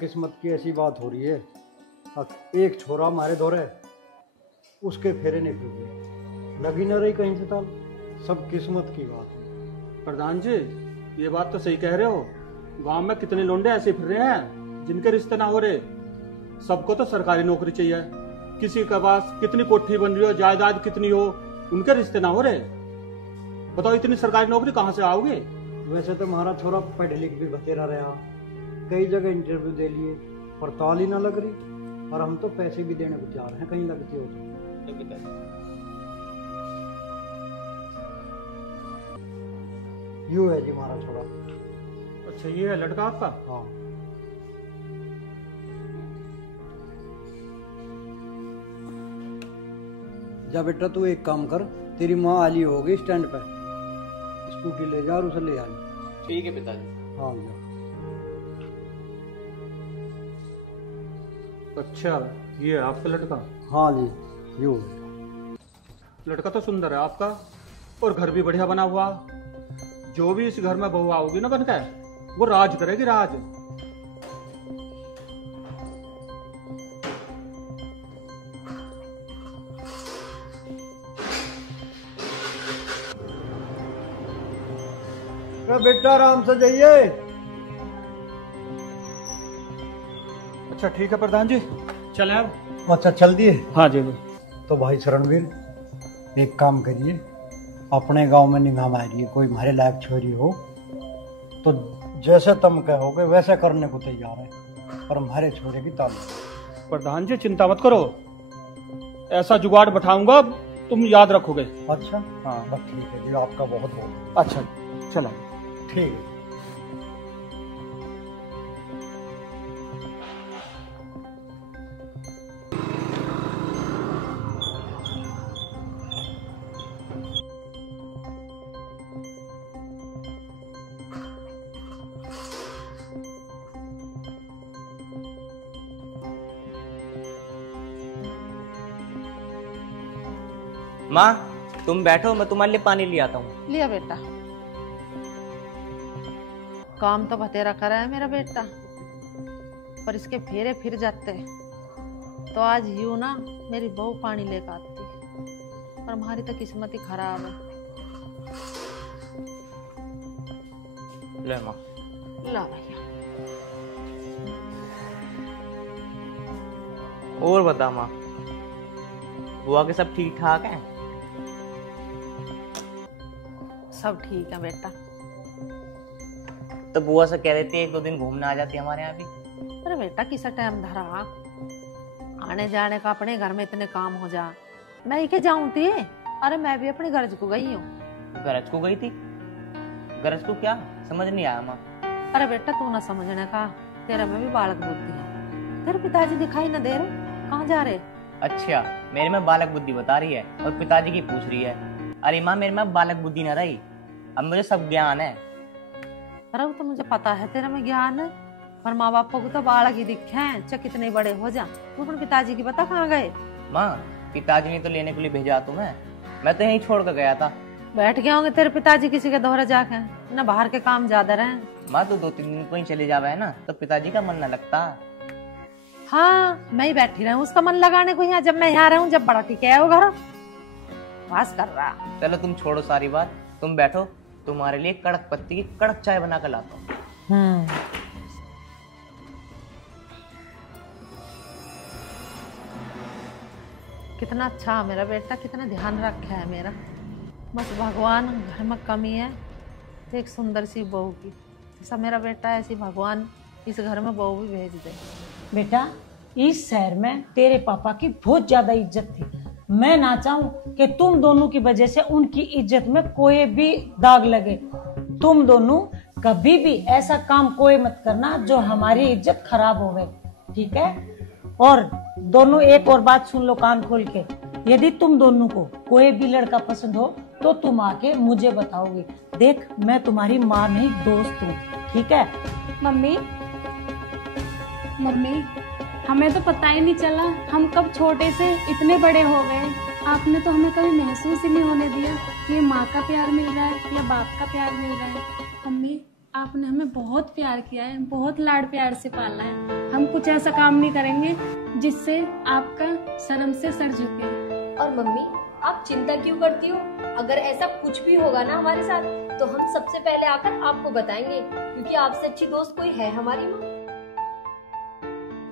किस्मत की ऐसी बात हो रही है। अब एक छोरा हमारे दौरे उसके फेरे नहीं फिर लगी न रही कहीं से ताल। सब किस्मत की बात है। प्रधान जी ये बात तो सही कह रहे हो। गांव में कितने लोंडे ऐसे फिर रहे हैं जिनके रिश्ते ना हो रहे। सबको तो सरकारी नौकरी चाहिए। किसी के पास कितनी कोठी बन रही हो, जायदाद कितनी हो, उनके रिश्ते ना हो रहे। बताओ इतनी सरकारी नौकरी कहाँ से आओगे। वैसे तो हमारा छोरा पढ़ लिख भी बतेरा रहा, कई जगह इंटरव्यू दे लिए पर ताल ही ना लग रही। और हम तो पैसे भी देने को तैयार हैं कहीं लगती हो तो। यूं है जी हमारा छोरा। अच्छा ये है लड़का आपका? हाँ। जा बेटा तू एक काम कर, तेरी माँ आली होगी स्टैंड पे, स्कूटी ले जा और उसे ले आ। ठीक है पिताजी। हाँ जा। अच्छा ये है आपका लड़का? हाँ जी यूं। लड़का तो सुंदर है आपका और घर भी बढ़िया बना हुआ। जो भी इस घर में बहू आओगी ना बनकर वो राज करेगी, राज। बेटा आराम से जाइए। अच्छा ठीक है प्रधान जी चले अब। अच्छा चल दिए? हाँ जी। तो भाई शरणवीर एक काम करिए, अपने गांव में निगाह मारिए, कोई हमारे लायक छोरी हो तो जैसे तुम कहोगे वैसे करने को तैयार है, पर हमारे छोरे की ताल। प्रधान जी चिंता मत करो, ऐसा जुगाड़ बैठाऊंगा तुम याद रखोगे। अच्छा हाँ बस ठीक है जी, आपका बहुत बहुत। अच्छा चलो ठीक है। माँ तुम बैठो, मैं तुम्हारे लिए पानी ले आता हूँ। लिया बेटा। काम तो बतेरा करा है मेरा बेटा, पर इसके फेरे फिर जाते तो आज यूं ना मेरी बहू पानी लेकर आती, पर हमारी तो किस्मत ही खराब है। ले माँ। ला भैया। और बता माँ, बुआ के सब ठीक ठाक हैं? सब ठीक है बेटा। तो बुआ से कह देती है एक दो दिन घूमने आ जाती हमारे यहाँ भी। अरे बेटा किस टाइम धरा, आने जाने का अपने घर में इतने काम हो जा, मैं ही के जाऊं थी। अरे मैं भी अपने गरज को गई हूँ। गरज को गई थी? गरज को क्या, समझ नहीं आया माँ। अरे बेटा तू ना समझने का, तेरा में भी बालक बुद्धि है। तेरे पिताजी दिखाई न दे रहे, कहाँ जा रहे? अच्छा मेरे में बालक बुद्धि बता रही है और पिताजी की पूछ रही है। अरे माँ मेरे में बालक बुद्धि न रही, अब मुझे सब ज्ञान है। अरे वो तो मुझे पता है तेरा में ज्ञान है, पर माँ बाप को तो बालक ही दिखे हैं, चाहे कितने बड़े हो जा। तू अपने पिताजी की बता कहाँ गए? माँ पिताजी ने तो लेने के लिए भेजा तुम्हें, मैं तो यहीं छोड़ कर गया था। बैठ गए होंगे तेरे पिताजी किसी के दोहरे जाके, न बाहर के काम ज्यादा रहे। माँ तो 2-3 दिन को ही चले जावे है ना, तो पिताजी का मन न लगता। हाँ मैं ही बैठी रहूं उसका मन लगाने को यहाँ, जब मैं यहाँ रहूं, जब बड़ा टिके है वो घर पास कर रहा। चलो तुम छोड़ो सारी बात, तुम बैठो, तुम्हारे लिए कड़क पत्ती की कड़क चाय बना कर लाता हूँ। कितना अच्छा मेरा बेटा, कितना ध्यान रखा है मेरा। बस भगवान घर में कमी है एक सुंदर सी बहू की, ऐसा मेरा बेटा ऐसी भगवान इस घर में बहू भी भेज दे। बेटा इस शहर में तेरे पापा की बहुत ज्यादा इज्जत थी, मैं ना चाहूं कि तुम दोनों की वजह से उनकी इज्जत में कोई भी दाग लगे। तुम दोनों कभी भी ऐसा काम कोई मत करना जो हमारी इज्जत खराब होवे, ठीक है? और दोनों एक और बात सुन लो कान खोल के, यदि तुम दोनों को कोई भी लड़का पसंद हो तो तुम आके मुझे बताओगे। देख मैं तुम्हारी माँ नहीं दोस्त हूँ, ठीक है? मम्मी मम्मी हमें तो पता ही नहीं चला हम कब छोटे से इतने बड़े हो गए। आपने तो हमें कभी महसूस ही नहीं होने दिया कि माँ का प्यार मिल रहा है या बाप का प्यार मिल रहा है। मम्मी आपने हमें बहुत प्यार किया है, बहुत लाड प्यार से पाला है। हम कुछ ऐसा काम नहीं करेंगे जिससे आपका शर्म से सर झुके। और मम्मी, आप चिंता क्यों करती हो? अगर ऐसा कुछ भी होगा ना हमारे साथ, तो हम सबसे पहले आकर आपको बताएंगे, क्योंकि आपसे अच्छी दोस्त कोई है हमारी माँ।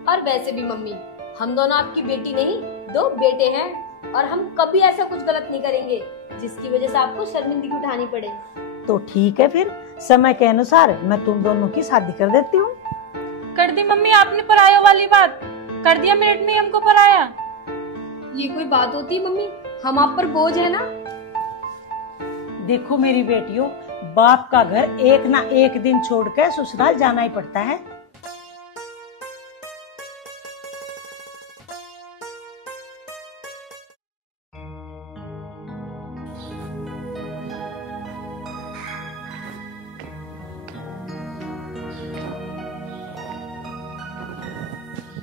और वैसे भी मम्मी, हम दोनों आपकी बेटी नहीं, 2 बेटे हैं, और हम कभी ऐसा कुछ गलत नहीं करेंगे जिसकी वजह से आपको शर्मिंदगी उठानी पड़े। तो ठीक है, फिर समय के अनुसार मैं तुम दोनों की शादी कर देती हूँ। कर दी मम्मी आपने पराया वाली बात, कर दिया मिनट में हमको पराया। ये कोई बात होती है मम्मी? हम आप पर बोझ है ना। देखो मेरी बेटियों, बाप का घर एक ना एक दिन छोड़कर ससुराल जाना ही पड़ता है।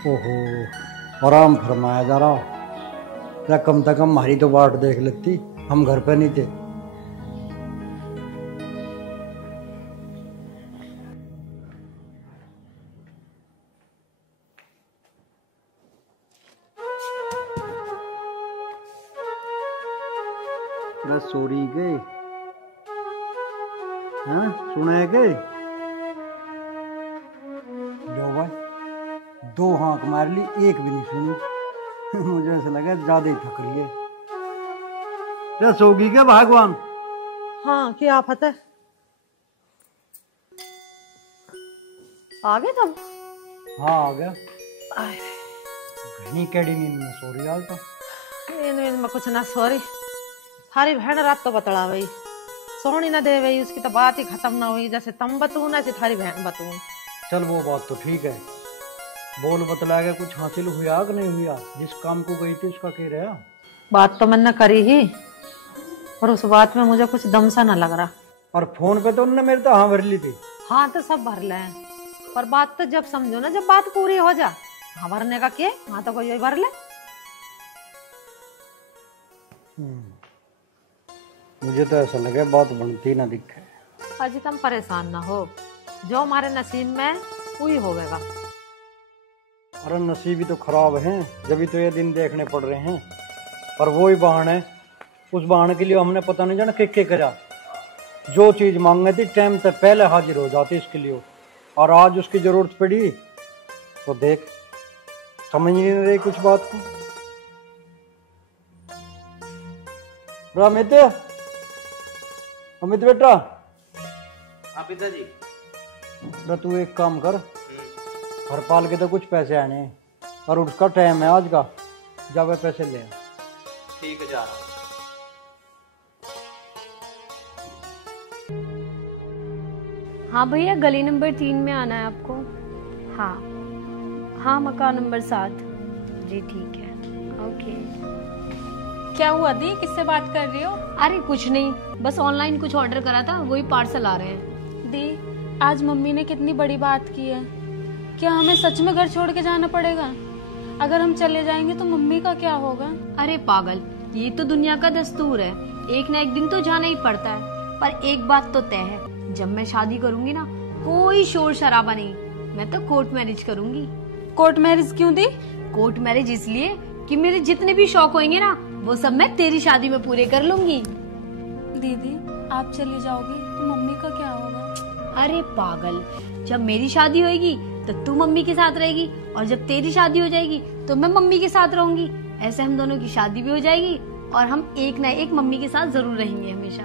ओहो, आराम फरमाया जा रहा। या कम से कम हमारी तो बाट देख लेती, हम घर पे नहीं थे। सोरी के हाँ सुना के लो भाई, 2 हाँक मार ली, एक भी नहीं सुनी। मुझे ऐसा लगा ज्यादा ही थक रही है। क्या सोगी क्या भगवान? हाँ, क्या फतेह आ गए तब? हाँ आ गया। घनी केड़ी नींद में सो रही आज तो। नींद में कुछ ना सॉरी, थारी बहन रात तो बतला गई, सोनी ना दे गई, उसकी तो बात ही खत्म ना हुई। जैसे तुम बतून ऐसे थारी बहन बतून। चल वो बात तो ठीक है, बोल बतला के कुछ हासिल हुआ कि नहीं हुआ? जिस काम को गई थी उसका कह रहा? बात तो मैंने करी ही, पर उस बात में मुझे कुछ दम सा ना लग रहा। और फोन पे तो उन्होंने मेरे तो हाँ भर ली थी। हाँ तो सब भर ले, पर बात तो जब समझो ना, जब बात पूरी हो जा। हाँ भरने का क्या, हाँ तो कोई भर ले। मुझे तो ऐसा लगे बात बनती ना दिखे। अजी तुम परेशान ना हो, जो हमारे नसीब में वही होगा। अरे नसीब ही तो खराब है, जब तो ये दिन देखने पड़ रहे हैं। और वो ही बहाने, उस बहाने के लिए हमने पता नहीं जाना के करा। जो चीज मांगे थी टाइम से पहले हाजिर हो जाती इसके लिए, और आज उसकी जरूरत पड़ी तो देख, समझ नहीं रही कुछ बात को। अमित बेटा। हाँ पिताजी। तू एक काम कर, हरपाल के तो कुछ पैसे आने हैं, और उसका टाइम है आज का, जब वे पैसे ले। ठीक है, जा रहा हूं। हाँ भैया, गली नंबर 3 में आना है आपको। हाँ हाँ, मकान नंबर 7। जी ठीक है, ओके। क्या हुआ दी, किससे बात कर रही हो? अरे कुछ नहीं, बस ऑनलाइन कुछ ऑर्डर करा था, वही पार्सल आ रहे हैं। दी, आज मम्मी ने कितनी बड़ी बात की है। क्या हमें सच में घर छोड़ के जाना पड़ेगा? अगर हम चले जाएंगे तो मम्मी का क्या होगा? अरे पागल, ये तो दुनिया का दस्तूर है, एक ना एक दिन तो जाना ही पड़ता है। पर एक बात तो तय है, जब मैं शादी करूंगी ना, कोई शोर शराबा नहीं, मैं तो कोर्ट मैरिज करूंगी। कोर्ट मैरिज क्यों दी? कोर्ट मैरिज इसलिए कि मेरे जितने भी शौक होंगे ना, वो सब मैं तेरी शादी में पूरे कर लूंगी। दीदी, आप चली जाओगी तो मम्मी का क्या होगा? अरे पागल, जब मेरी शादी होगी तो तू मम्मी के साथ रहेगी, और जब तेरी शादी हो जाएगी तो मैं मम्मी के साथ रहूंगी। ऐसे हम दोनों की शादी भी हो जाएगी, और हम एक ना एक मम्मी के साथ जरूर रहेंगे हमेशा।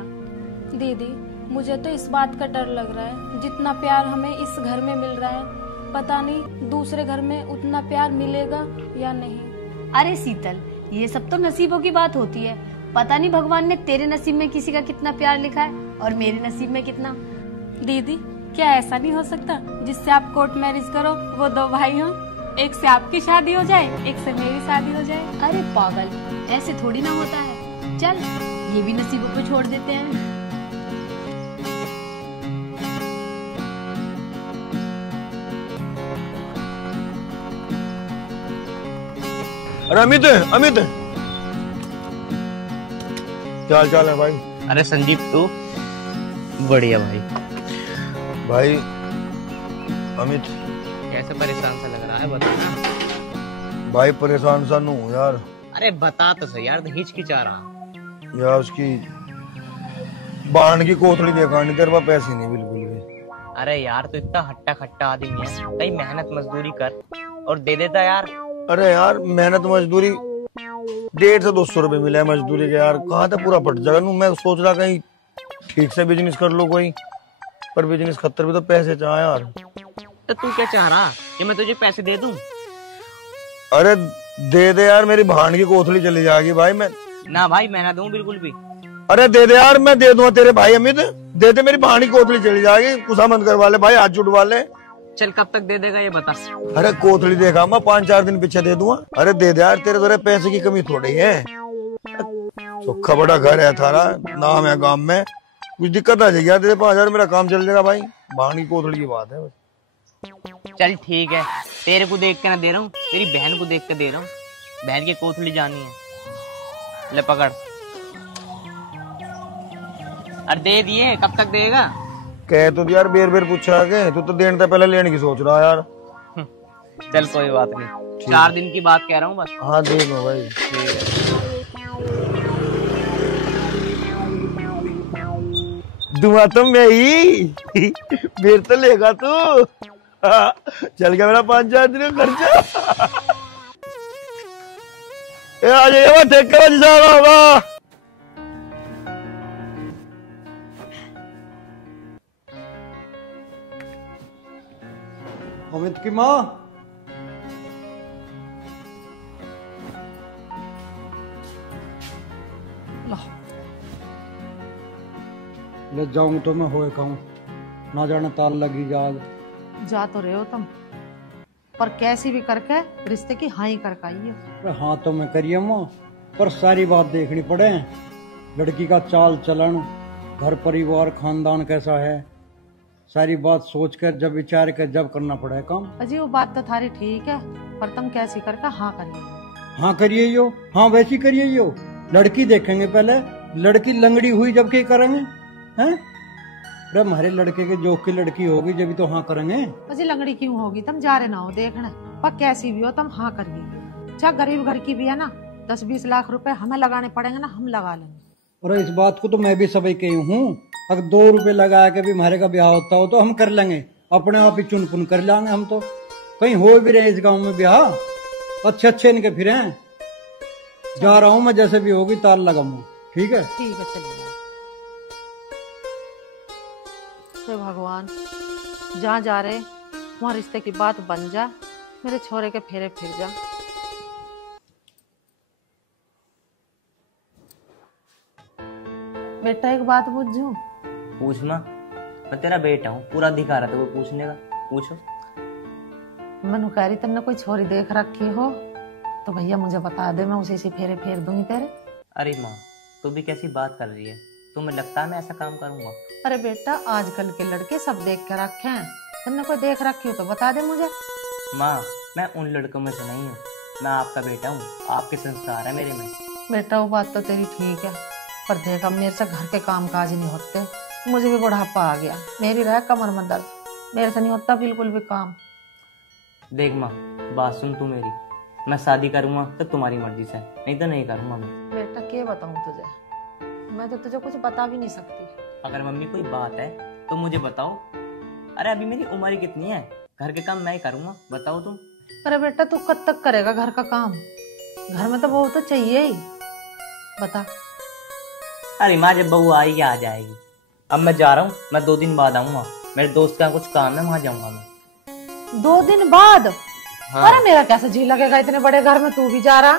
दीदी, मुझे तो इस बात का डर लग रहा है, जितना प्यार हमें इस घर में मिल रहा है, पता नहीं दूसरे घर में उतना प्यार मिलेगा या नहीं। अरे शीतल, ये सब तो नसीबों की बात होती है। पता नहीं भगवान ने तेरे नसीब में किसी का कितना प्यार लिखा है और मेरे नसीब में कितना। दीदी, क्या ऐसा नहीं हो सकता जिससे आप कोर्ट मैरिज करो, वो 2 भाई हों, एक से आपकी शादी हो जाए, एक से मेरी शादी हो जाए? अरे पागल, ऐसे थोड़ी ना होता है। चल, ये भी नसीबों पे छोड़ देते हैं। अरे अमित, अमित, क्या हाल चाल है भाई? अरे संदीप, तू? बढ़िया भाई। भाई अमित, कैसे परेशान सा लग रहा है, बता ना। भाई परेशान सा नू हूँ यार। अरे बता तो सही यार, हिचकिचा रहा। यार उसकी बाण की कोथड़ी देखा नहीं, तेरे पास पैसे नहीं बिल्कुल भी। अरे यार तू इतना हट्टा खट्टा आदमी है, कहीं मेहनत मजदूरी कर और दे देता यार। अरे यार मेहनत मजदूरी 150 से 200 रुपए मिले मजदूरी के यार, कहाँ था पूरा पट जाएगा। मैं सोच रहा कहीं ठीक से बिजनेस कर लो कोई, पर बिजनेस खतर भी तो पैसे चाह यार। तो तू क्या चाह रहा कि मैं तुझे पैसे दे दूं? अरे दे दे यार, मेरी भाण की कोथड़ी चली जाएगी भाई। मैं ना भाई, मैं ना दूं बिल्कुल भी। अरे दे दे यार, मैं दे दूंगा तेरे भाई अमित, दे दे, मेरी भाण की कोथड़ी चली जाएगी। गुस्सा मत करवा ले भाई, हाथ जुड़वा ले। चल कब तक दे देगा ये बता। अरे कोथड़ी देखा मैं 5-4 दिन पीछे दे दूंगा। अरे दे दे यार, तेरे द्वारा पैसे की कमी थोड़ी है। सुखा बड़ा घर है थारा, नाम है गांव में, कुछ दिक्कत आ जाएगी यार, तेरे 5,000 मेरा काम चल जाएगा भाई। भाण की कोथड़ी की बात है। चल ठीक है, तेरे को देख के ना दे रहा हूँ, तेरी बहन को देख के दे रहा हूँ। बहन की कोथड़ी जानी है, ले पकड़। अरे दे दिए, कब तक देगा? कह तो यार बेर बेर पूछा के, तू तो देने से पहले लेने की सोच रहा यार। चल कोई बात नहीं, 4 दिन की बात कह रहा हूँ बस। हाँ दे दो भाई। दुआ तो मैं ही बेर तो लेगा तू। चल गया मेरा 5-4 दिन का खर्चा। आ जाइए ठेका जा होगा। अमित की माँ, ले जाऊं तो मैं होए कहूं, ना जाने ताल लगी जाग। जा तो रहे हो तुम, पर कैसी भी करके रिश्ते की हाँ ही करके आइए। अरे हाँ तो मैं करिए माँ, पर सारी बात देखनी पड़े। लड़की का चाल चलन, घर परिवार खानदान कैसा है, सारी बात सोच कर जब विचार कर जब करना पड़े काम। अजी वो बात तो थारी ठीक है, पर तुम कैसी करके हाँ करिए। हाँ करिए यो, हाँ वैसी करिए यो। लड़की देखेंगे पहले, लड़की लंगड़ी हुई जब क्या करेंगे हैं? अरे हमारे लड़के के जो की लड़की होगी जब तो हाँ करेंगे। अजी लंगड़ी क्यों होगी, तुम जा रहे ना हो देखना, पर कैसी भी हो तुम हाँ करिए। चाहे गरीब घर की भी है ना, 10-20 लाख रुपए हमें लगाने पड़ेंगे ना, हम लगा लेंगे। और इस बात को तो मैं भी सभी कही हूँ, अगर 2 रुपए लगा के भी हमारे का ब्याह होता हो तो हम कर लेंगे, अपने आप ही चुन पुन कर लेंगे। हम तो कहीं हो भी रहे इस गांव में ब्याह, अच्छे इनके फिर हैं। जा रहा हूँ मैं, जैसे भी होगी तार लगाऊंगा। ठीक है ठीक है, चलिए। हे भगवान, जहाँ जा रहे वहाँ रिश्ते की बात बन जा, मेरे छोरे के फेरे फिर जा। बेटा एक बात पूछूं? पूछ माँ, मैं तेरा बेटा हूँ, पूरा अधिकार है तो वो पूछने का, पूछो। मनु कह रही तुमने कोई छोरी देख रखी हो तो भैया मुझे बता दे, मैं उसी से फेरे फेर दूंगी तेरे। अरे माँ तू भी कैसी बात कर रही है, तुम्हें लगता है मैं ऐसा काम करूंगा? अरे बेटा आजकल के लड़के सब देख के रखे हैं, तुमने कोई देख रखी हो तो बता दे मुझे। माँ मैं उन लड़कों में से नहीं हूँ, मैं आपका बेटा हूँ, आपके संस्कार है मेरे में। बेटा वो बात तो तेरी ठीक है, पर देख अब मेरे से घर के काम काज नहीं होते, मुझे भी बुढ़ापा आ गया, मेरी रह कमर में दर्द, मेरे से नहीं होता बिल्कुल भी काम। देख माँ बात सुन तू मेरी, मैं शादी करूंगा तो तुम्हारी मर्जी से, नहीं तो नहीं करूंगा मैं। बेटा क्या बताऊं तुझे, मैं तो तुझे कुछ बता भी नहीं सकती। अगर मम्मी कोई बात है तो मुझे बताओ। अरे अभी मेरी उम्र कितनी है, घर के काम मैं ही करूंगा, बताओ तुम। अरे बेटा तू कब तक करेगा घर का काम, घर में तो बहू तो चाहिए ही, बता। अरे माँ जब बहू आएगी आ जाएगी, अब मैं जा रहा हूँ, मैं 2 दिन बाद आऊंगा, मेरे दोस्त का कुछ काम है वहां जाऊंगा मैं। 2 दिन बाद? हाँ। अरे मेरा कैसे जी लगेगा इतने बड़े घर में तू भी जा रहा?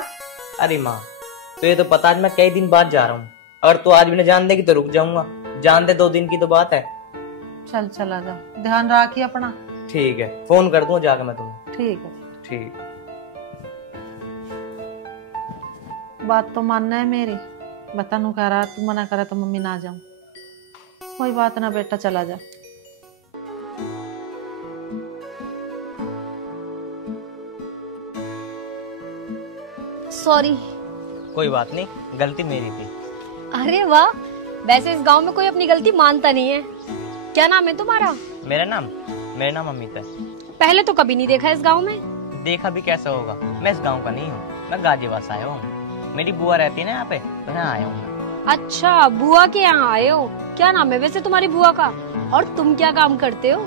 अरे माँ तो ये तो पता आज मैं कई दिन बाद जा रहा हूँ, अगर तू आज भी न जान देगी तो रुक जाऊंगा, जान दे 2 दिन की तो बात है। चल चला जा, ध्यान रखिए अपना। ठीक है, फोन कर दूंगा जाकर मैं तुम्हें। ठीक है। ठीक। बात तो मानना है मेरी, बतानू कह रहा तू मना करा तो मम्मी ना जाऊं, कोई बात ना बेटा चला जा। सॉरी। कोई बात नहीं, गलती मेरी थी। अरे वाह, वैसे इस गांव में कोई अपनी गलती मानता नहीं है। क्या नाम है तुम्हारा? मेरा नाम अमित है। पहले तो कभी नहीं देखा इस गांव में। देखा भी कैसा होगा, मैं इस गांव का नहीं हूँ, मैं गाजीवास आया हूँ। मेरी बुआ रहती है ना यहाँ पे, तो यहाँ आया हूँ। अच्छा, बुआ के यहाँ आए हो। क्या नाम है वैसे तुम्हारी बुआ का, और तुम क्या काम करते हो?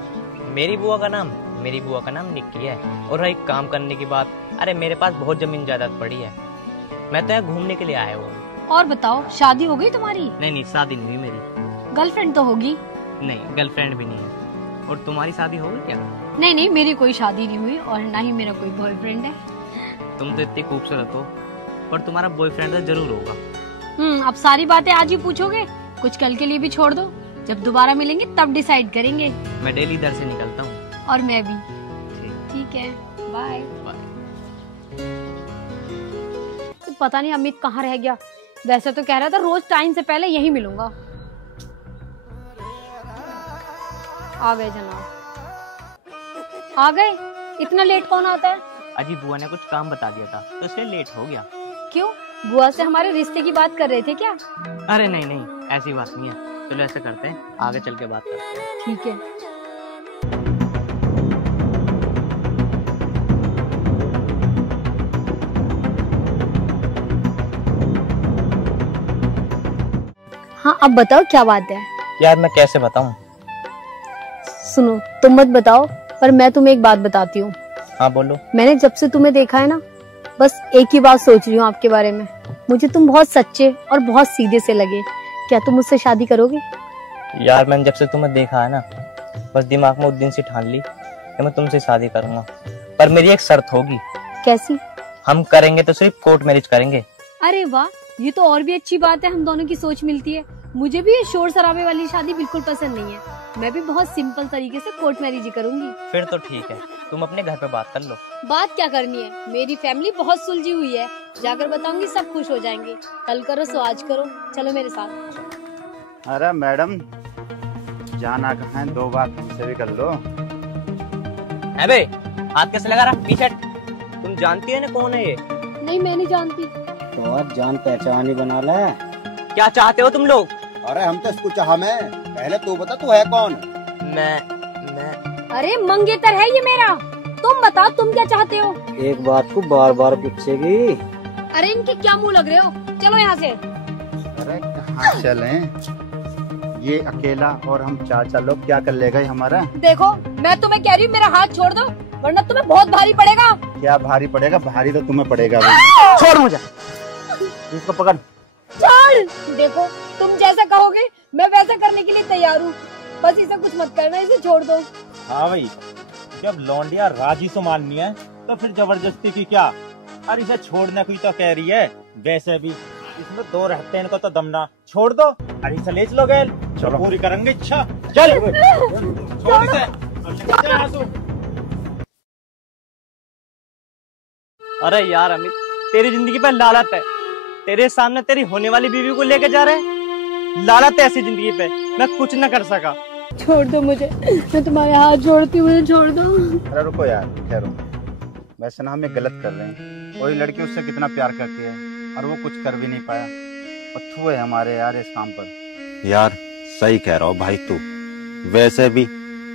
मेरी बुआ का नाम निक्की है। और रही काम करने की बात, अरे मेरे पास बहुत जमीन जायदाद पड़ी है, मैं तो यहाँ घूमने के लिए आया हूँ। और बताओ, शादी हो गई तुम्हारी? नहीं, शादी नहीं हुई मेरी। गर्लफ्रेंड तो होगी? नहीं, गर्लफ्रेंड भी नहीं है। और तुम्हारी शादी हो गई क्या? नहीं, मेरी कोई शादी नहीं हुई और ना ही मेरा कोई बॉयफ्रेंड है। तुम तो इतनी खूबसूरत हो, पर तुम्हारा बॉयफ्रेंड तो जरूर होगा। अब सारी बातें आज ही पूछोगे? कुछ कल के लिए भी छोड़ दो, जब दोबारा मिलेंगे तब डिसाइड करेंगे। मैं डेली इधर से निकलता हूँ। और मैं भी। ठीक है, बाय। पता नहीं अमित कहाँ रह गया। वैसे तो कह रहा था रोज टाइम से पहले यही मिलूंगा। आ गए जनाब, आ गए। इतना लेट कौन आता है? अजी बुआ ने कुछ काम बता दिया था तो इसलिए लेट हो गया। क्यों, बुआ से हमारे रिश्ते की बात कर रहे थे क्या? अरे नहीं, ऐसी बात नहीं है। चलो ऐसे करते हैं, आगे चल के बात करते हैं। ठीक है। हाँ, अब बताओ क्या बात है? यार मैं कैसे बताऊं? सुनो, तुम मत बताओ, पर मैं तुम्हें एक बात बताती हूँ। हाँ बोलो। मैंने जब से तुम्हें देखा है ना, बस एक ही बात सोच रही हूँ आपके बारे में। मुझे तुम बहुत सच्चे और बहुत सीधे से लगे। क्या तुम मुझसे शादी करोगे? यार मैंने जब से तुम्हें देखा है ना, बस दिमाग में उस दिन से ठान ली कि मैं तुमसे शादी करूंगा, पर मेरी एक शर्त होगी। कैसी? हम करेंगे तो सिर्फ कोर्ट मैरिज करेंगे। अरे वाह, ये तो और भी अच्छी बात है, हम दोनों की सोच मिलती है। मुझे भी ये शोर शराबे वाली शादी बिल्कुल पसंद नहीं है। मैं भी बहुत सिंपल तरीके से कोर्ट मैरिज ही करूंगी। फिर तो ठीक है, तुम अपने घर पे बात कर लो। बात क्या करनी है, मेरी फैमिली बहुत सुलझी हुई है। जाकर बताऊंगी, सब खुश हो जाएंगे। कल करो सो आज करो, चलो मेरे साथ। अरे मैडम, जाना कहाँ है, 2 बात हमसे भी कर लो। अबे हाथ कैसे लगा रहा पीछे? तुम जानती है ना कौन है ये? नहीं, मैं नहीं जानती। तो जान पहचान ही बना ले। क्या चाहते हो तुम लोग? अरे हम तो इसको चाह में, पहले तू बता तू है कौन? मैं अरे मंगेतर है ये मेरा। तुम बताओ, तुम क्या चाहते हो? एक बात को बार बार पूछेगी। अरे इनके क्या मुंह लग रहे हो, चलो यहाँ से। अरे कहाँ चलें? ये अकेला और हम 4 लोग क्या कर लेगा ये हमारा? देखो, मैं तुम्हें कह रही हूँ मेरा हाथ छोड़ दो, वरना तुम्हें बहुत भारी पड़ेगा। क्या भारी पड़ेगा? भारी तो तुम्हें पड़ेगा। छोड़ मुझे, इसको पकड़। छोड़। देखो, तुम जैसा कहोगे मैं वैसा करने के लिए तैयार हूँ, बस इसे कुछ मत करना, इसे छोड़ दो। हाँ भाई, जब लौंडिया राजी से माननी है तो फिर जबरदस्ती की क्या? और इसे छोड़ने की तो कह रही है, वैसे भी इसमें 2 रहते हैं, इनको तो दमना। छोड़ दो, अरे इसे ले चलो गैल, चलो पूरी करेंगे इच्छा। चल छोड़ इसे। अरे यार अमित, तेरी जिंदगी पे लालत है, तेरे सामने तेरी होने वाली बीवी को लेके जा रहे हैं। लालत है ऐसी जिंदगी पे, मैं कुछ न कर सका। छोड़ दो मुझे, मैं तुम्हारे हाथ जोड़ती हूँ, मुझे छोड़ दो। अरे रुको यार, ठहरो। वैसे ना हम ये गलत कर रहे हैं। कोई लड़की उससे कितना प्यार करती है और वो कुछ कर भी नहीं पाया। पत्थू है हमारे यार इस काम पर। यार सही कह रहा हो भाई तू। वैसे भी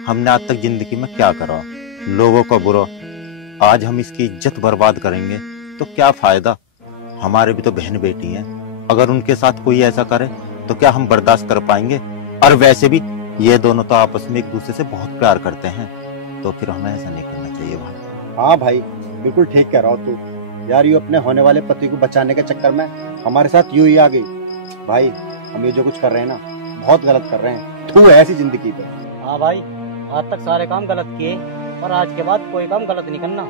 हमने आज तक जिंदगी में क्या करा, लोगों को बुरा। आज हम इसकी इज्जत बर्बाद करेंगे तो क्या फायदा? हमारे भी तो बहन बेटी हैं, अगर उनके साथ कोई ऐसा करे तो क्या हम बर्दाश्त कर पाएंगे? और वैसे भी ये दोनों तो आपस में एक दूसरे से बहुत प्यार करते हैं, तो फिर हमें ऐसा नहीं करना चाहिए भाई। हाँ भाई, बिल्कुल ठीक कह रहा हो तू। यार ये अपने होने वाले पति को बचाने के चक्कर में हमारे साथ यूं ही आ गई। भाई हम ये जो कुछ कर रहे हैं ना, बहुत गलत कर रहे हैं। तू है ऐसी जिंदगी पे। हाँ भाई, आज तक सारे काम गलत किए, और आज के बाद कोई काम गलत नहीं करना।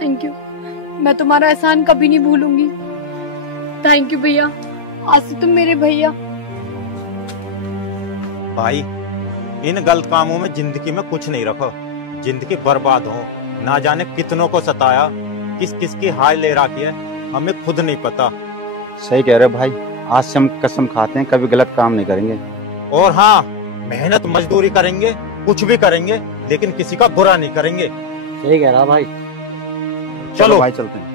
थैंक यू, मैं तुम्हारा एहसान कभी नहीं भूलूंगी। थैंक यू भैया, आज से तुम मेरे भैया। भाई इन गलत कामों में जिंदगी में कुछ नहीं रखो, जिंदगी बर्बाद हो। ना जाने कितनों को सताया, किस किस की हाय ले रखी है, हमें खुद नहीं पता। सही कह रहे हो भाई, आज से हम कसम खाते हैं कभी गलत काम नहीं करेंगे। और हाँ, मेहनत मजदूरी करेंगे, कुछ भी करेंगे, लेकिन किसी का बुरा नहीं करेंगे। सही कह रहा भाई। चलो भाई चलते हैं।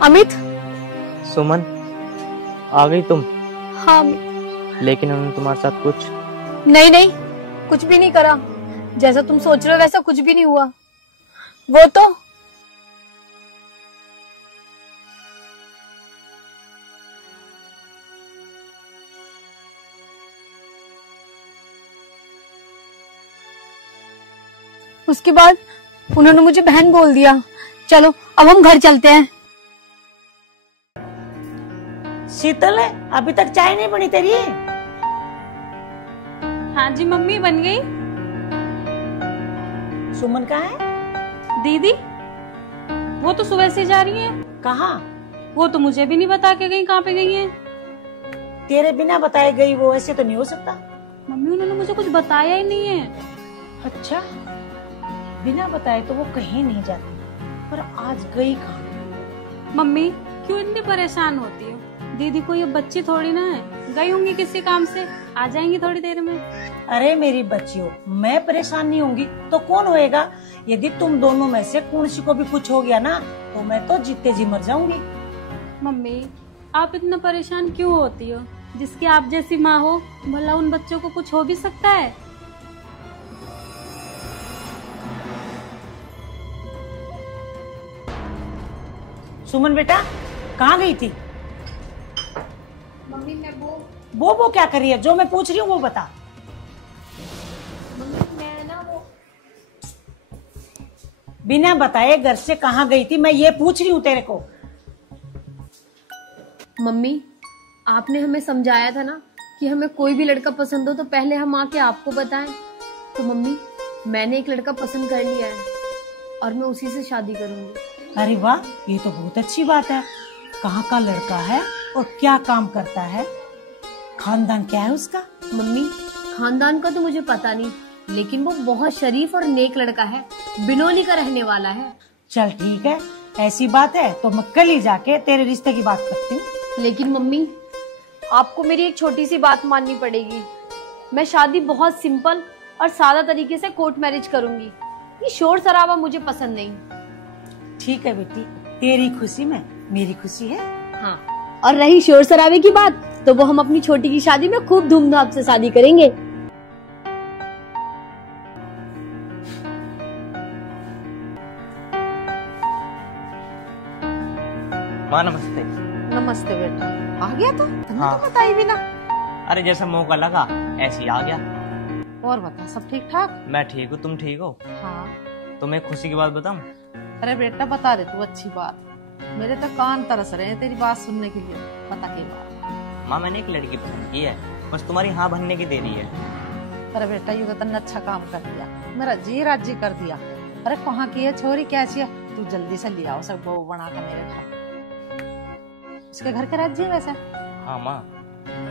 अमित। सुमन, आ गई तुम? हाँ अमित। लेकिन उन्होंने तुम्हारे साथ कुछ? नहीं नहीं, कुछ भी नहीं करा। जैसा तुम सोच रहे हो वैसा कुछ भी नहीं हुआ। वो तो उसके बाद उन्होंने मुझे बहन बोल दिया। चलो अब हम घर चलते हैं। शीतल, अभी तक चाय नहीं बनी तेरी? हाँ जी मम्मी, बन गई। सुमन कहाँ है? दीदी वो तो सुबह से जा रही है। कहाँ? वो तो मुझे भी नहीं बता के गई कहाँ पे गई है। तेरे बिना बताए गई वो? ऐसे तो नहीं हो सकता। मम्मी उन्होंने मुझे कुछ बताया ही नहीं है। अच्छा, बिना बताए तो वो कहीं नहीं जाती, पर आज गई कहाँ? मम्मी क्यों इतनी परेशान होती हो? दीदी को ये बच्ची थोड़ी ना है, गई होंगी किसी काम से, आ जाएंगी थोड़ी देर में। अरे मेरी बच्चियों, मैं परेशान नहीं होंगी तो कौन होएगा? यदि तुम दोनों में से किसी को भी कुछ हो गया ना तो मैं तो जीते जी मर जाऊंगी। मम्मी आप इतना परेशान क्यों होती हो? जिसकी आप जैसी माँ हो, भला उन बच्चों को कुछ हो भी सकता है? सुमन बेटा, कहाँ गई थी? मम्मी मैं वो क्या कर रही है? जो मैं पूछ रही हूँ वो बता। मम्मी मैं ना वो बिना बताए घर से कहाँ गई थी, मैं ये पूछ रही हूँ तेरे को। मम्मी आपने हमें समझाया था ना कि हमें कोई भी लड़का पसंद हो तो पहले हम आके आपको बताएं। तो मम्मी मैंने एक लड़का पसंद कर लिया है और मैं उसी से शादी करूंगी। अरे वाह, ये तो बहुत अच्छी बात है। कहाँ का लड़का है और क्या काम करता है? खानदान क्या है उसका? मम्मी खानदान का तो मुझे पता नहीं, लेकिन वो बहुत शरीफ और नेक लड़का है, बिनौली का रहने वाला है। चल ठीक है, ऐसी बात है तो मैं कल ही जाके तेरे रिश्ते की बात करती हूँ। लेकिन मम्मी आपको मेरी एक छोटी सी बात माननी पड़ेगी। मैं शादी बहुत सिंपल और सादा तरीके से कोर्ट मैरिज करूंगी। ये शोर शराबा मुझे पसंद नहीं। ठीक है बेटी, तेरी खुशी में मेरी खुशी है। हाँ, और रही शोर शराबे की बात तो वो हम अपनी छोटी की शादी में खूब धूमधाम से शादी करेंगे। माँ नमस्ते। नमस्ते बेटा, आ गया तो? हाँ। तो बताई भी ना। अरे जैसा मौका लगा ऐसे ही आ गया। और बता, सब ठीक ठाक? मैं ठीक हूँ, तुम ठीक हो? हाँ। तो मैं खुशी की बात बताऊं? अरे बेटा बता दे तू, अच्छी बात। मेरे तो कान तरस रहे हैं तेरी बात सुनने के लिए। बता के बात। माँ मैंने एक लड़की पसंद की है, बस तुम्हारी हाँ भरने की देरी है। अरे बेटा ये तो तन्ने अच्छा काम कर दिया, मेरा जी राजी कर दिया। अरे कहाँ की है छोरी, कैसी है? तू जल्दी से ले आओ सब बहू बना कर मेरे घर। उसके घर के राज्य है वैसे? हाँ माँ,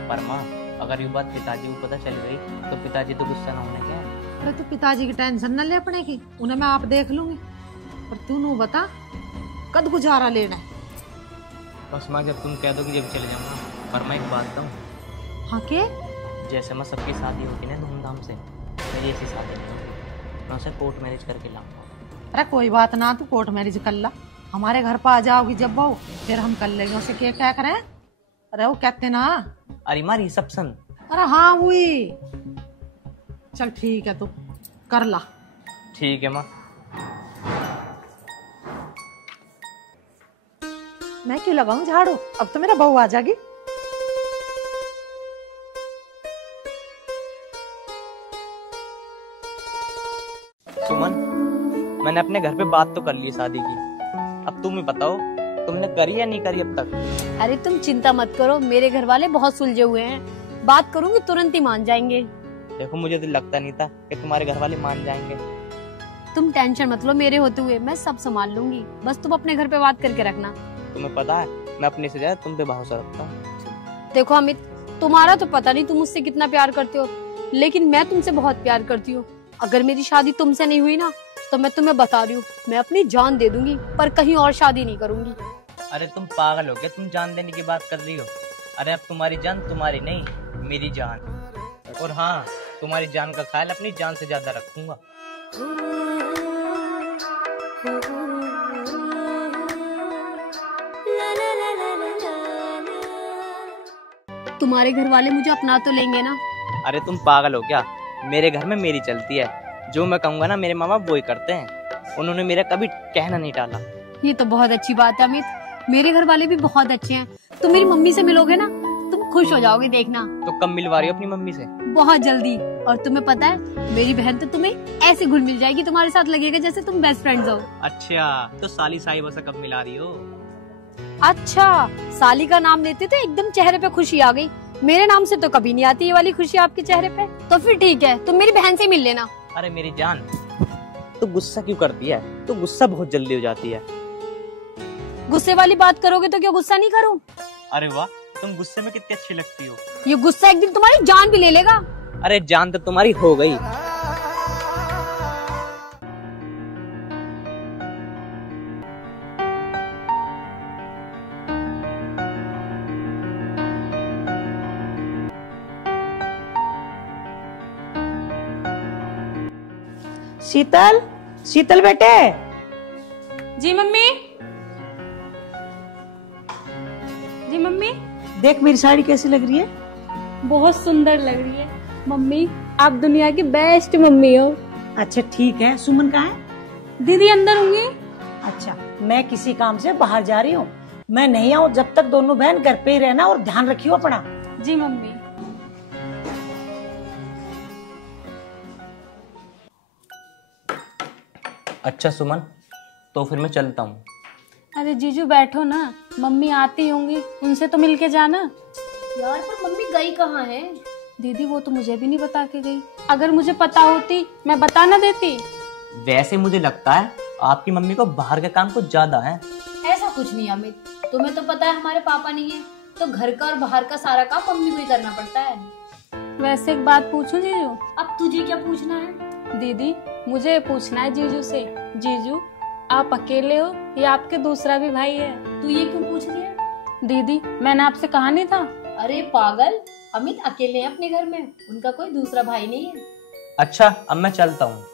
पर माँ अगर ये बात पिताजी को पता चल गई तो पिताजी तो गुस्सा ना होने क्या है? अरे तू पिताजी की टेंशन न ले अपने की, उन्हें मैं आप देख लूंगी। पर तू नू बता कद गुजारा लेना है? बस माँ जब तुम कह दो कि जब चले जाऊंगा। पर मैं एक बात बताऊं? हाँ के? जैसे मैं सबकी शादी होती ना धूमधाम से, मेरी ऐसी शादी नहीं होगी। मैं उसे कोर्ट मैरिज करके लाऊंगा। अरे कोई बात ना, तू कोर्ट मैरिज कर ला, हमारे घर पर आ जाओगी जब बहू, फिर हम कर लेंगे उसे। क्या करें? अरे वो कहते ना, अरे माँ रिसेप्शन। अरे हाँ वही। चल ठीक है, तू कर ला। ठीक है माँ। मैं क्यों लगाऊं झाड़ू, अब तो मेरा बहू आ जाएगी। सुमन, मैंने अपने घर पे बात तो कर ली शादी की, अब तुम ही बताओ तुमने करी या नहीं करी अब तक? अरे तुम चिंता मत करो, मेरे घर वाले बहुत सुलझे हुए हैं। बात करूंगी तुरंत ही मान जाएंगे। देखो मुझे तो लगता नहीं था कि तुम्हारे घर वाले मान जाएंगे। तुम टेंशन मत लो, मेरे होते हुए मैं सब संभाल लूंगी। बस तुम अपने घर पे बात करके रखना। तुम्हें पता है मैं अपने से ज्यादा तुम पे भरोसा रखता हूँ। देखो अमित, तुम्हारा तो पता नहीं तुम मुझसे कितना प्यार करते हो, लेकिन मैं तुमसे बहुत प्यार करती हूँ। अगर मेरी शादी तुमसे नहीं हुई ना तो मैं तुम्हें बता रही हूँ, मैं अपनी जान दे दूंगी, पर कहीं और शादी नहीं करूंगी। अरे तुम पागल हो क्या? तुम जान देने की बात कर रही हो? अरे अब तुम्हारी जान तुम्हारी नहीं, मेरी जान। और हाँ, तुम्हारी जान का ख्याल अपनी जान से ज्यादा रखूंगा। तुम्हारे घर वाले मुझे अपना तो लेंगे ना। अरे तुम पागल हो क्या? मेरे घर में मेरी चलती है, जो मैं कहूँगा ना मेरे माँ बाप वही करते हैं। उन्होंने मेरा कभी कहना नहीं टाला। ये तो बहुत अच्छी बात है अमित, मेरे घर वाले भी बहुत अच्छे हैं। तुम मेरी मम्मी से मिलोगे ना, तुम खुश हो जाओगे, देखना। तो कब मिलवा रही हो अपनी मम्मी से? बहुत जल्दी। और तुम्हें पता है मेरी बहन तो तुम्हें ऐसे घुल मिल जाएगी, तुम्हारे साथ लगेगा जैसे तुम बेस्ट फ्रेंड्स हो। अच्छा, तो साली साहिबा से कब मिला रही हो? अच्छा, साली का नाम लेते तो एकदम चेहरे पे खुशी आ गई, मेरे नाम से तो कभी नहीं आती ये वाली खुशी आपके चेहरे पे। तो फिर ठीक है, तुम मेरी बहन से मिल लेना। अरे मेरी जान, तो गुस्सा क्यों करती है? तो गुस्सा बहुत जल्दी हो जाती है। गुस्से वाली बात करोगे तो क्या गुस्सा नहीं करूं? अरे वाह, तुम गुस्से में कितनी अच्छी लगती हो। ये गुस्सा एक दिन तुम्हारी जान भी ले लेगा। अरे जान तो तुम्हारी हो गई। शीतल, शीतल बेटे। जी मम्मी। जी मम्मी। देख मेरी साड़ी कैसी लग रही है? बहुत सुंदर लग रही है मम्मी, आप दुनिया की बेस्ट मम्मी हो। अच्छा ठीक है, सुमन कहाँ है? दीदी अंदर होंगी। अच्छा, मैं किसी काम से बाहर जा रही हूँ, मैं नहीं आऊँ जब तक दोनों बहन घर पे ही रहना और ध्यान रखियो अपना। जी मम्मी। अच्छा सुमन, तो फिर मैं चलता हूँ। अरे जीजू बैठो ना, मम्मी आती होंगी, उनसे तो मिलके जाना। यार पर मम्मी गई कहाँ है? दीदी वो तो मुझे भी नहीं बता के गई, अगर मुझे पता होती मैं बता ना देती। वैसे मुझे लगता है आपकी मम्मी को बाहर के काम कुछ ज्यादा है। ऐसा कुछ नहीं अमित, तुम्हें तो पता है हमारे पापा नहीं है, तो घर का और बाहर का सारा काम मम्मी को ही करना पड़ता है। वैसे एक बात पूछूं जीजू? अब तुझे क्या पूछना है? दीदी मुझे पूछना है जीजू से, जीजू आप अकेले हो या आपके दूसरा भी भाई है? तू ये क्यों पूछ रही है? दीदी मैंने आपसे कहा नहीं था? अरे पागल, अमित अकेले हैं अपने घर में, उनका कोई दूसरा भाई नहीं है। अच्छा अब मैं चलता हूँ।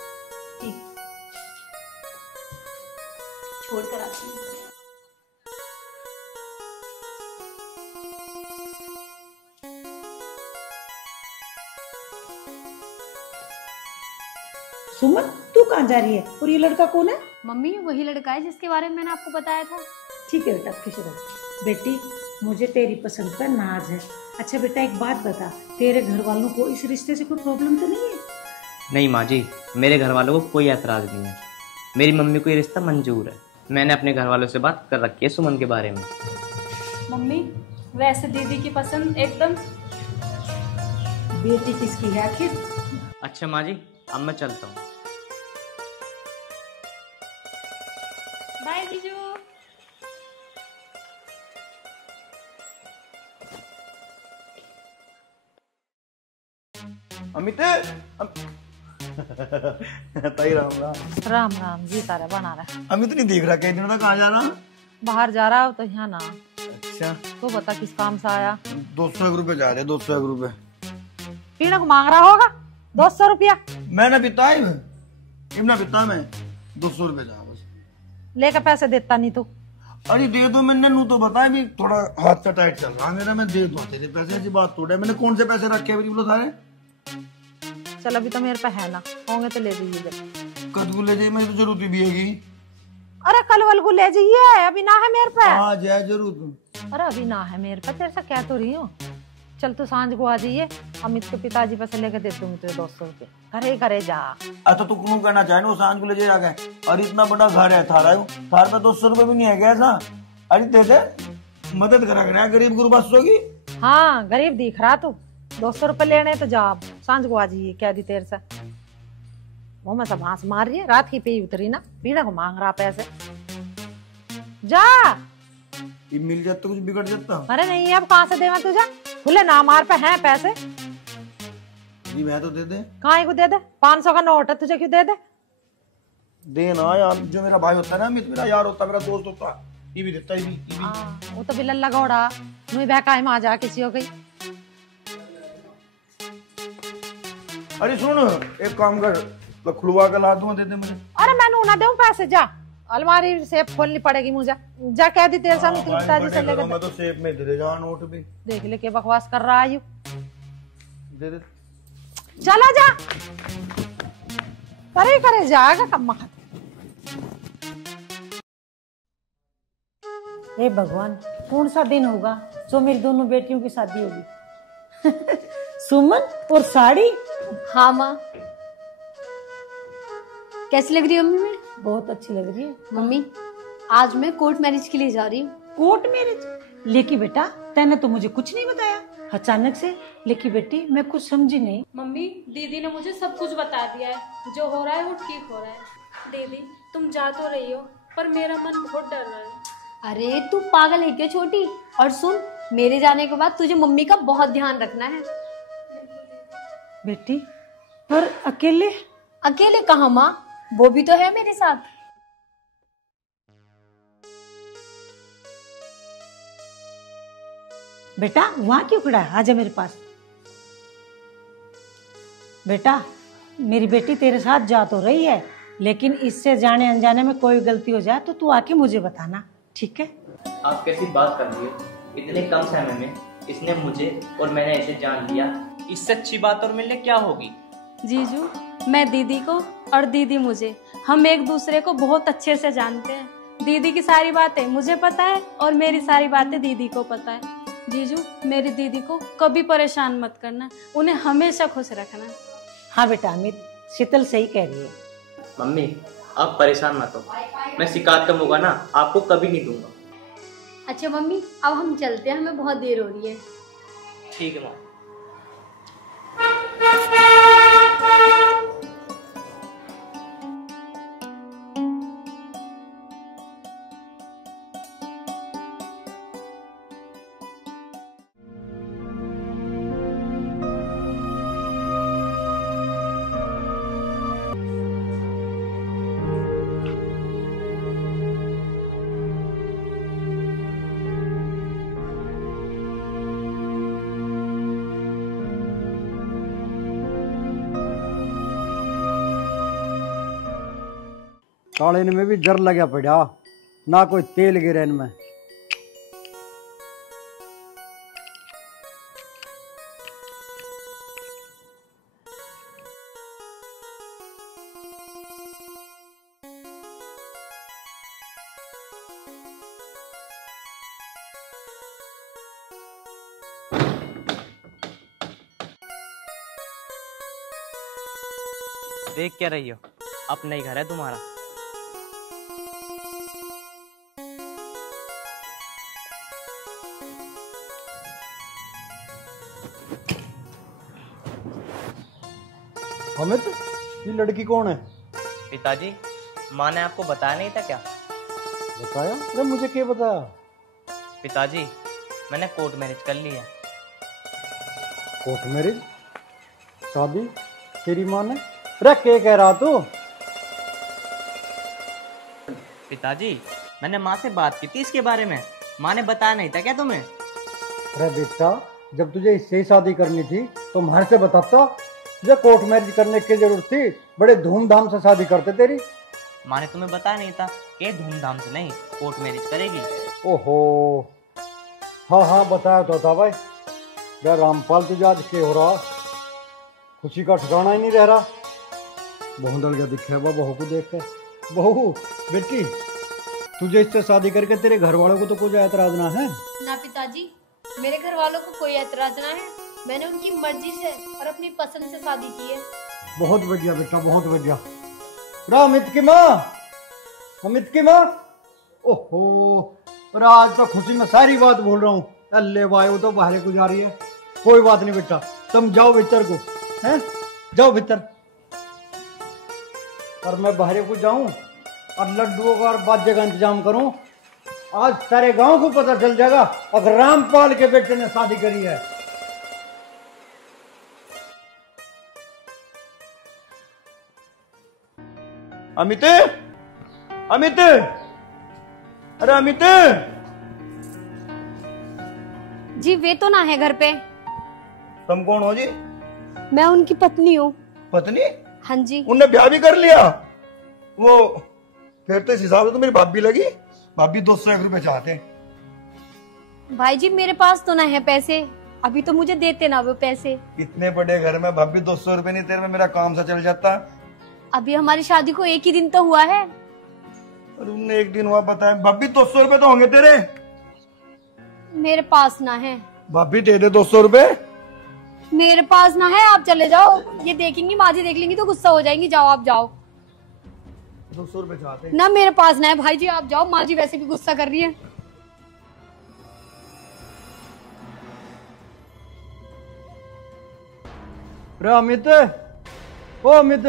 छोड़ कर आती हूँ। सुमन तू कहाँ जा रही है और ये लड़का कौन है? मम्मी वही लड़का है जिसके बारे में मैंने आपको बताया था। ठीक है बेटा, खुश रहो। बेटी मुझे तेरी पसंद पर नाज है। अच्छा बेटा एक बात बता, तेरे घर वालों को इस रिश्ते से कोई प्रॉब्लम तो नहीं है? नहीं माँ जी, मेरे घर वालों को कोई ऐतराज नहीं है। मेरी मम्मी को ये रिश्ता मंजूर है। मैंने अपने घर वालों से बात कर रखी है सुमन के बारे में। मम्मी वैसे दीदी की पसंद एकदम। बेटी किसकी है आखिर? अच्छा माँ जी, अब मैं चलता हूँ। बाय जीजू। अमित ताई राम राम। राम राम जी, तारा बना रहा। अमित नहीं दिख रहा, कई दिनों तक कहाँ जा रहा? बाहर जा रहा हो तो यहाँ ना। अच्छा तो बता किस काम से आया? 201 रुपए जा रहे, 201 रुपए। पीने को मांग रहा होगा 200 रुपया। मैंने पिता इतना पिता मैं 200 रुपए जा बस। लेकर पैसे देता नहीं तू? अरे दे दो, मैंने नू तो बताया भी थोड़ा हाथ का टाइट चल रहा मेरा, मैं दे दूं तेरे पैसे, ऐसी बात थोड़ा। मैंने कौन से पैसे रखे हैं बोलो सारे? चल अभी तो मेरे पे है ना, होंगे तो ले जाइए। कद को ले जाइए, मेरी तो जरूरत भी हैगी। अरे कल वल को ले जाइए, अभी ना है मेरे पे। हाँ जाए जरूर। अरे अभी ना है मेरे पे, तेरे से कह तो रही हूँ। चल तू सांझ को आ जाइए, अमित के पिताजी पैसे लेके दे दूंगी तुझे 200 रुपये। घरे घरे जा। अच्छा तू क्यों कहना चाहे वो सांझ को ले जाए गए? अरे इतना बड़ा घर है थारा, थार पे 200 रुपए भी नहीं है क्या ऐसा? अरे दे दे, मदद करा कर गरीब गुरबा होगी। हाँ गरीब दिख रहा तू, 200 रुपए लेने तो जा, सांझ को आ जाइए। क्या दी तेरे से वो में सब हाथ मार रही है, रात की पे उतरी ना, पीने को मांग रहा पैसे। जा मिल जाता कुछ बिगड़ जाता। अरे नहीं अब कहाँ से देवा तुझे, खुले ना मार पे हैं पैसे। जी मैं तो दे दे। कहाँ को दे दे, 500 का नोट है, तुझे क्यों दे दे? देना यार, जो मेरा भाई होता है ना, मेरा यार होता, मेरा दोस्त होता, ये भी देता, ये भी। वो तो बिल्ला लगौड़ा नुई बहका में आ जा किसी हो गई। अरे सुन एक काम कर, खुलवा के ला दूंगा, दे दे मुझे। अरे मैं ना दूं पैसे, जा अलमारी सेफ खोलनी पड़ेगी मुझे। जा कह दी तेरे सामने गुप्ता जी से लेकर। मैं तो सेफ में दे जा नोट भी। देख ले के बकवास कर रहा है। दे दे। चला जा, करे करे जाएगा कम मखत। हे भगवान, कौन सा दिन होगा जो मेरी दोनों बेटियों की शादी होगी। सुमन और साड़ी। हाँ माँ, कैसी लग रही है मम्मी? मैं बहुत अच्छी लग रही है मम्मी। आज मैं कोर्ट मैरिज के लिए जा रही हूँ। Court marriage? लेकी बेटा, तैने तो मुझे कुछ नहीं बताया अचानक से। लेकी बेटी, मैं कुछ समझी नहीं। मम्मी, दीदी ने मुझे सब कुछ बता दिया है, जो हो रहा है वो ठीक हो रहा है। दीदी, तुम जा तो रही हो, पर मेरा मन बहुत डर रहा है। अरे तू पागल है क्या छोटी? और सुन, मेरे जाने के बाद तुझे मम्मी का बहुत ध्यान रखना है। बेटी, पर अकेले? अकेले कहाँ माँ, वो भी तो है मेरे साथ। बेटा वहां क्यों खड़ा है? आजा मेरे पास। बेटा, मेरी बेटी तेरे साथ जा तो रही है, लेकिन इससे जाने अनजाने में कोई गलती हो जाए तो तू आके मुझे बताना, ठीक है? आप कैसी बात कर रही हो? इतने कम समय में इसने मुझे और मैंने इसे जान लिया। इससे अच्छी बात और मिलने क्या होगी? जीजू, मैं दीदी को और दीदी मुझे, हम एक दूसरे को बहुत अच्छे से जानते हैं। दीदी की सारी बातें मुझे पता है और मेरी सारी बातें दीदी को पता है। जीजू, मेरी दीदी को कभी परेशान मत करना, उन्हें हमेशा खुश रखना। हाँ बेटा अमित, शीतल सही कह रही है। मम्मी, आप परेशान मत हो, मैं शिकायत कम होगा ना आपको कभी नहीं दूंगा। अच्छा मम्मी, अब हम चलते हैं, हमें बहुत देर हो रही है। ठीक है माँ। साड़े में भी जर लगा पड़ा, ना कोई तेल गिरे इनमें। देख क्या रही हो? अपना ही घर है तुम्हारा। अमित, ये लड़की कौन है? पिताजी, माँ ने आपको बताया नहीं था क्या? बताया? अरे मुझे क्या बताया? पिताजी, मैंने कोर्ट मैरिज कर लिया। Court marriage? शादी? तेरी माँ ने? अरे क्या कह रहा तू? पिताजी, मैंने माँ से बात की थी इसके बारे में, माँ ने बताया नहीं था क्या तुम्हें? अरे बेटा, जब तुझे इससे ही शादी करनी थी तो हमारे से बताता। तुझे कोर्ट मैरिज करने की जरूरत थी, बड़े धूमधाम से शादी करते तेरी। माँ ने तुम्हें बताया नहीं था कि धूमधाम से नहीं, कोर्ट मैरिज करेगी। ओहो, हाँ हाँ बताया तो था भाई। यार रामपाल, तुझे आज क्या हो रहा? खुशी का ठिकाना ही नहीं रह रहा। बहुंदल क्या दिखे बहू को देख के। बहू बेटी, तुझे इससे शादी करके तेरे घर वालों को तो कोई ऐतराज ना है? ना पिताजी, मेरे घर वालों को कोई ऐतराज ना है। मैंने उनकी मर्जी से और अपनी पसंद से शादी की है। बहुत बढ़िया बेटा, बहुत बढ़िया। अमित की माँ, अमित की माँ। ओहो, आज तो खुशी में सारी बात बोल रहा हूँ। अल्ले भाई, वो तो बाहर को जा रही है। कोई बात नहीं बेटा, तुम जाओ भीतर को, हैं? जाओ भीतर। और मैं बाहर को जाऊं और लड्डुओं का और बाजे का इंतजाम करूं। आज सारे गांव को पता चल जाएगा अगर रामपाल के बेटे ने शादी करी है। अमित, अमित, अरे अमित। जी वे तो ना है घर पे। तुम कौन हो जी? मैं उनकी पत्नी हूँ। पत्नी? हाँ जी। उनने ब्याह भी कर लिया? वो फिर तो इस हिसाब से तो मेरी भाभी लगी। भाभी 201 रुपए चाहते हैं। भाई जी मेरे पास तो ना है पैसे, अभी तो मुझे देते ना वो पैसे। इतने बड़े घर में भाभी 200 रुपए नहीं तेरे में मेरा काम सा चल जाता। अभी हमारी शादी को 1 ही दिन तो हुआ है। तुमने 1 दिन हुआ बताया, भाभी 200 रुपए तो होंगे तेरे। मेरे पास ना है। भाभी दे दे 200 रुपए। मेरे पास ना है, आप चले जाओ। ये देखेंगी माँ जी, देख लेंगी तो गुस्सा हो जाएंगी। जाओ आप जाओ। 200 रुपए चाहते ना मेरे पास ना है भाई जी, आप जाओ। माँ जी वैसे भी गुस्सा कर रही है। अरे अमित, ओ अमित।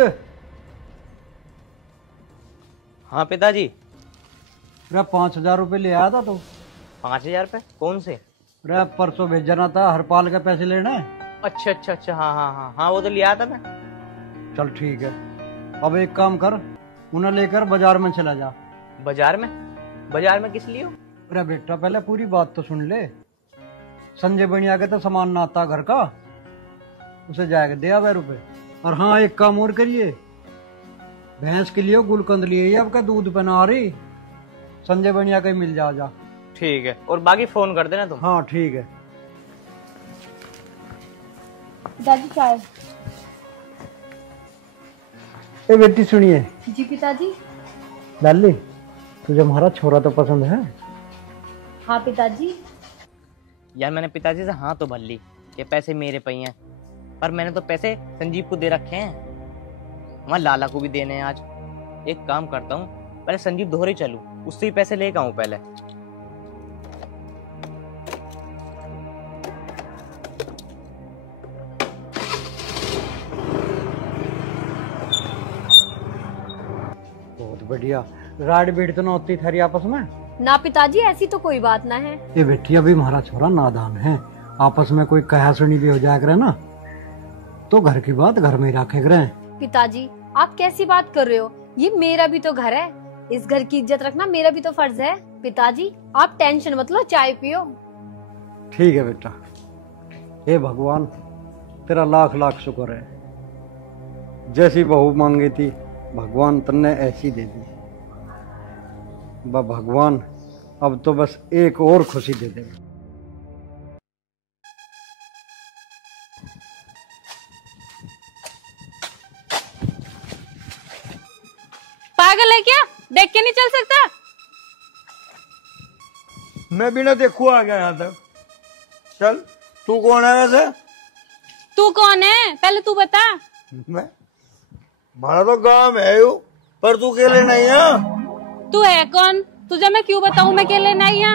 हाँ पिताजी। अरे 5000 रुपए ले आया था तू। 5000 रुपए कौन से? अरे परसों भेजना था, हरपाल के पैसे लेने। अच्छा अच्छा अच्छा, हाँ हाँ हाँ हाँ, वो तो लिया था मैं। चल ठीक है, अब एक काम कर, उन्हें लेकर बाजार में चला जा। बाजार में? बाजार में किस लिए? अरे बेटा पहले पूरी बात तो सुन ले। संजय बनिया के तो सामान ना आता घर का, उसे जाएगा दे 1000 रुपए। और हाँ एक काम और करिए, भैंस के लिए गुलकंद लिए आपका दूध बना रही, संजय बनिया के मिल जा। ठीक है, और बाकी फोन कर देना तुम। हाँ ठीक है। दादी चाय। ए बेटी सुनिए। जी पिताजी। लाली तुझे हमारा छोरा तो पसंद है? हाँ पिताजी। यार मैंने पिताजी से हाँ तो भर ली कि पैसे मेरे पे हैं, पर मैंने तो पैसे संजीव को दे रखे हैं, वहाँ लाला को भी देने हैं आज। एक काम करता हूँ, पहले संजीव दोहरे चलूं, उससे ही पैसे लेकर आऊं पहले। बहुत बढ़िया। राड बीट तो ना होती थारी आपस में? ना पिताजी, ऐसी तो कोई बात ना है। ये बेटी अभी हमारा छोरा नादान है, आपस में कोई कहा सुनी भी हो जाया करे ना तो घर की बात घर में ही रखे करे। पिताजी आप कैसी बात कर रहे हो, ये मेरा भी तो घर है, इस घर की इज्जत रखना मेरा भी तो फर्ज है। पिताजी आप टेंशन मत लो, चाय पियो। ठीक है बेटा। हे भगवान तेरा लाख लाख शुक्र है, जैसी बहू मांगी थी भगवान तन्ने ऐसी दे दी। भगवान अब तो बस एक और खुशी दे दे। पागल है क्या? देख के नहीं चल सकता? मैं बिना देखू आ गया यहाँ तक। चल तू कौन है वैसे? तू कौन है पहले तू बता। मैं हमारा तो गांव है यू, पर तू अकेले नहीं है। तू है कौन? तुझे मैं क्यों बताऊं मैं अकेले नहीं है?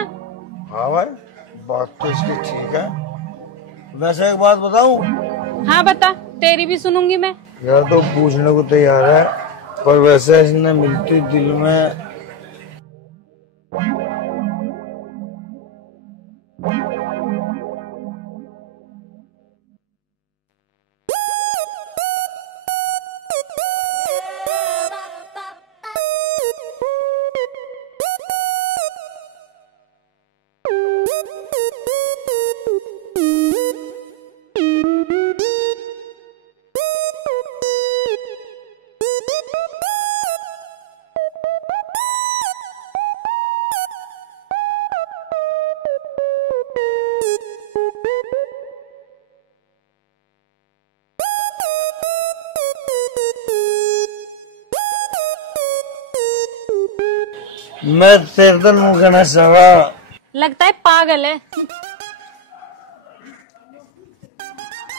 हाँ भाई बात तो इसकी ठीक है। वैसे एक बात बताऊं? हाँ बता, तेरी भी सुनूंगी मैं। यार तो पूछने को तैयार है, पर वैसे इसने मिलती दिल में मैं तेरे तो मुँह कहना चाहा। लगता है पागल है।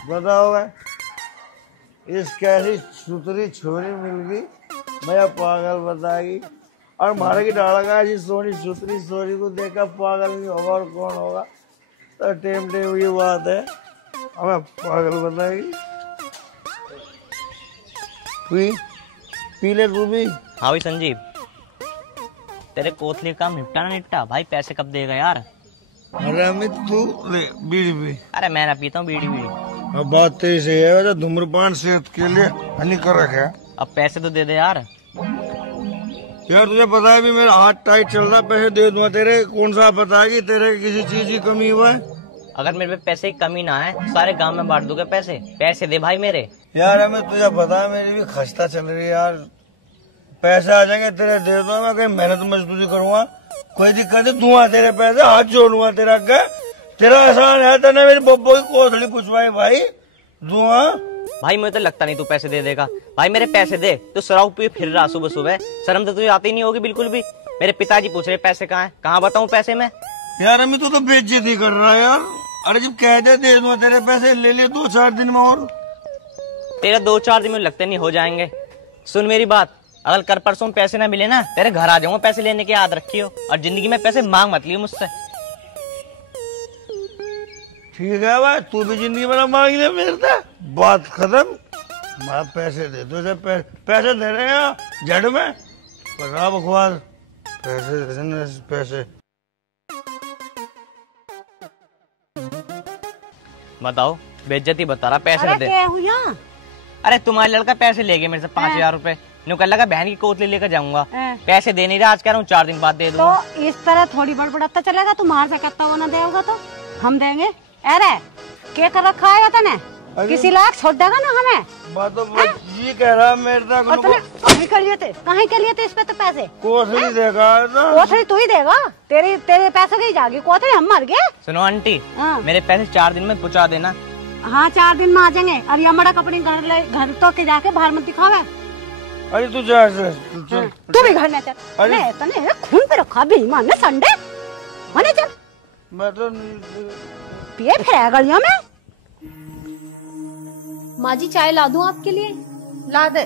बताओ इस कैसी सुतरी छोरी मिल गई, मैं पागल बताएगी। और मारे की डाला का ऐसी सोनी सुतरी छोरी को देखा पागल नहीं होगा और कौन होगा? तो टेम ये बात है, हमें पागल बताएगी। पी ले तू भी। हाँ भाई संजीव, तेरे कोथली काम निपटा ना निपटा भाई, पैसे कब देगा यार? अरे अमित तू ले बीड़ी पी। अरे मैं ना पीता हूँ बीड़ी बीड़ी। अब बात तेरी सही है, वैसे धूम्रपान सेहत के लिए हानिकारक है। अब पैसे तो दे दे यार। यार तुझे पता है भी मेरा हाथ टाइट चल रहा, पैसे दे दूंगा तेरे। कौन सा पता है कि तेरे किसी चीज की कमी हुआ है? अगर मेरे पे पैसे की कमी ना है सारे गांव में बांट दूंगा पैसे। पैसे दे भाई मेरे। यार हमें तुझे पता है मेरी भी खस्ता चल रही है यार, पैसे आ जाएंगे तेरे दे दो, मैं कहीं मेहनत मजदूरी करूंगा, कोई दिक्कत नहीं, दूंगा तेरे पैसे, हाथ जोड़ूंगा तेरा। क्या तेरा आसान है, तेने मेरी बब्बो की कोथली पुछवाई भाई, दूंगा। भाई मुझे तो लगता नहीं तू पैसे दे देगा। भाई मेरे पैसे दे, तू शराब पी फिर रहा सुबह सुबह, शर्म तो तुझे आती नहीं होगी बिल्कुल भी। मेरे पिताजी पूछ रहे पैसे कहाँ हैं, कहाँ बताऊं पैसे मैं? यार अम्मी तू तो बेइज्जती कर रहा है यार। अरे जब कह दे दूंगा तेरे पैसे, ले ले 2-4 दिन में। और तेरा 2-4 दिन में लगते नहीं हो जाएंगे। सुन मेरी बात, अगर कल परसों में पैसे ना मिले ना, तेरे घर आ जाऊंगा पैसे लेने की, याद रखियो। और जिंदगी में पैसे मांग मत लियो मुझसे। ठीक है भाई, तू भी जिंदगी में ना मांग ले मेरे से, बात खत्म। मैं पैसे दे दो, पैसे दे रहे हैं जड़ में, पर ना बकवास, पैसे दे देना, पैसे। बताओ, बेइज्जती बता रहा, पैसे अरे दे। क्या हुआ? अरे तुम्हारे लड़का पैसे ले गए मेरे से 5,000 रुपए। नुकल लगा बहन की कोतली लेकर जाऊंगा, पैसे दे नहीं रहा, आज कह रहा हूँ 4 दिन बाद दे दूंगा। तो इस तरह थोड़ी बड़बड़ाता चलेगा, तुम्हारे से कहता हुआ ना देगा तो हम देंगे। अरे क्या कर रखा है तने? किसी लायक छोड़ देगा ना हमें? बात तो जी कह रहा मेरे तक। कहीं के लिए थे इस पे तो पैसे कोथली देगा ना? कोथली तू ही देगा, तेरे पैसे की जाएगी कोथली, हम मर गए। सुनो आंटी, मेरे पैसे 4 दिन में पहुँचा देना। हाँ 4 दिन में आ जाएंगे। और यमड़ा अपने घर तो के जाके बाहर मत दिखावे। अरे तू जा, तू भी घर में चल। अरे तने खून पे रखा बेईमान ने संडे मने चल। मैं तो पिए फिर गलियों में। माँ जी चाय ला दूं आपके लिए? ला दे,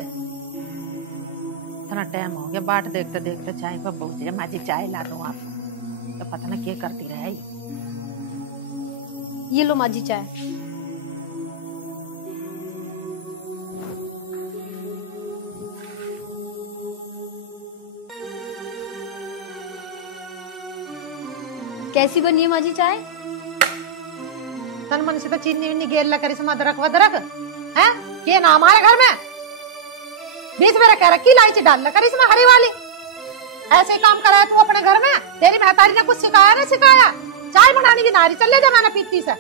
इतना टाइम हो गया, बाट देखते देखते चाय पर पहुंचे। माँ जी चाय ला दूं आप, तो पता ना क्या करती रहे। ये लो माँ जी चाय। कैसी बनी है माँ जी चाय? तन मन से तो चीनी विन्नी गेल ला करी, अदरक वदरक है ये ना हमारे घर में। बीच में रख रखी इलायची डाल ला करी इसमें हरी वाली। ऐसे काम करा है तू अपने घर में? तेरी महतारी ने कुछ सिखाया ना सिखाया? चाय बनाने की नारी चल ले जा, मैंने पीती से।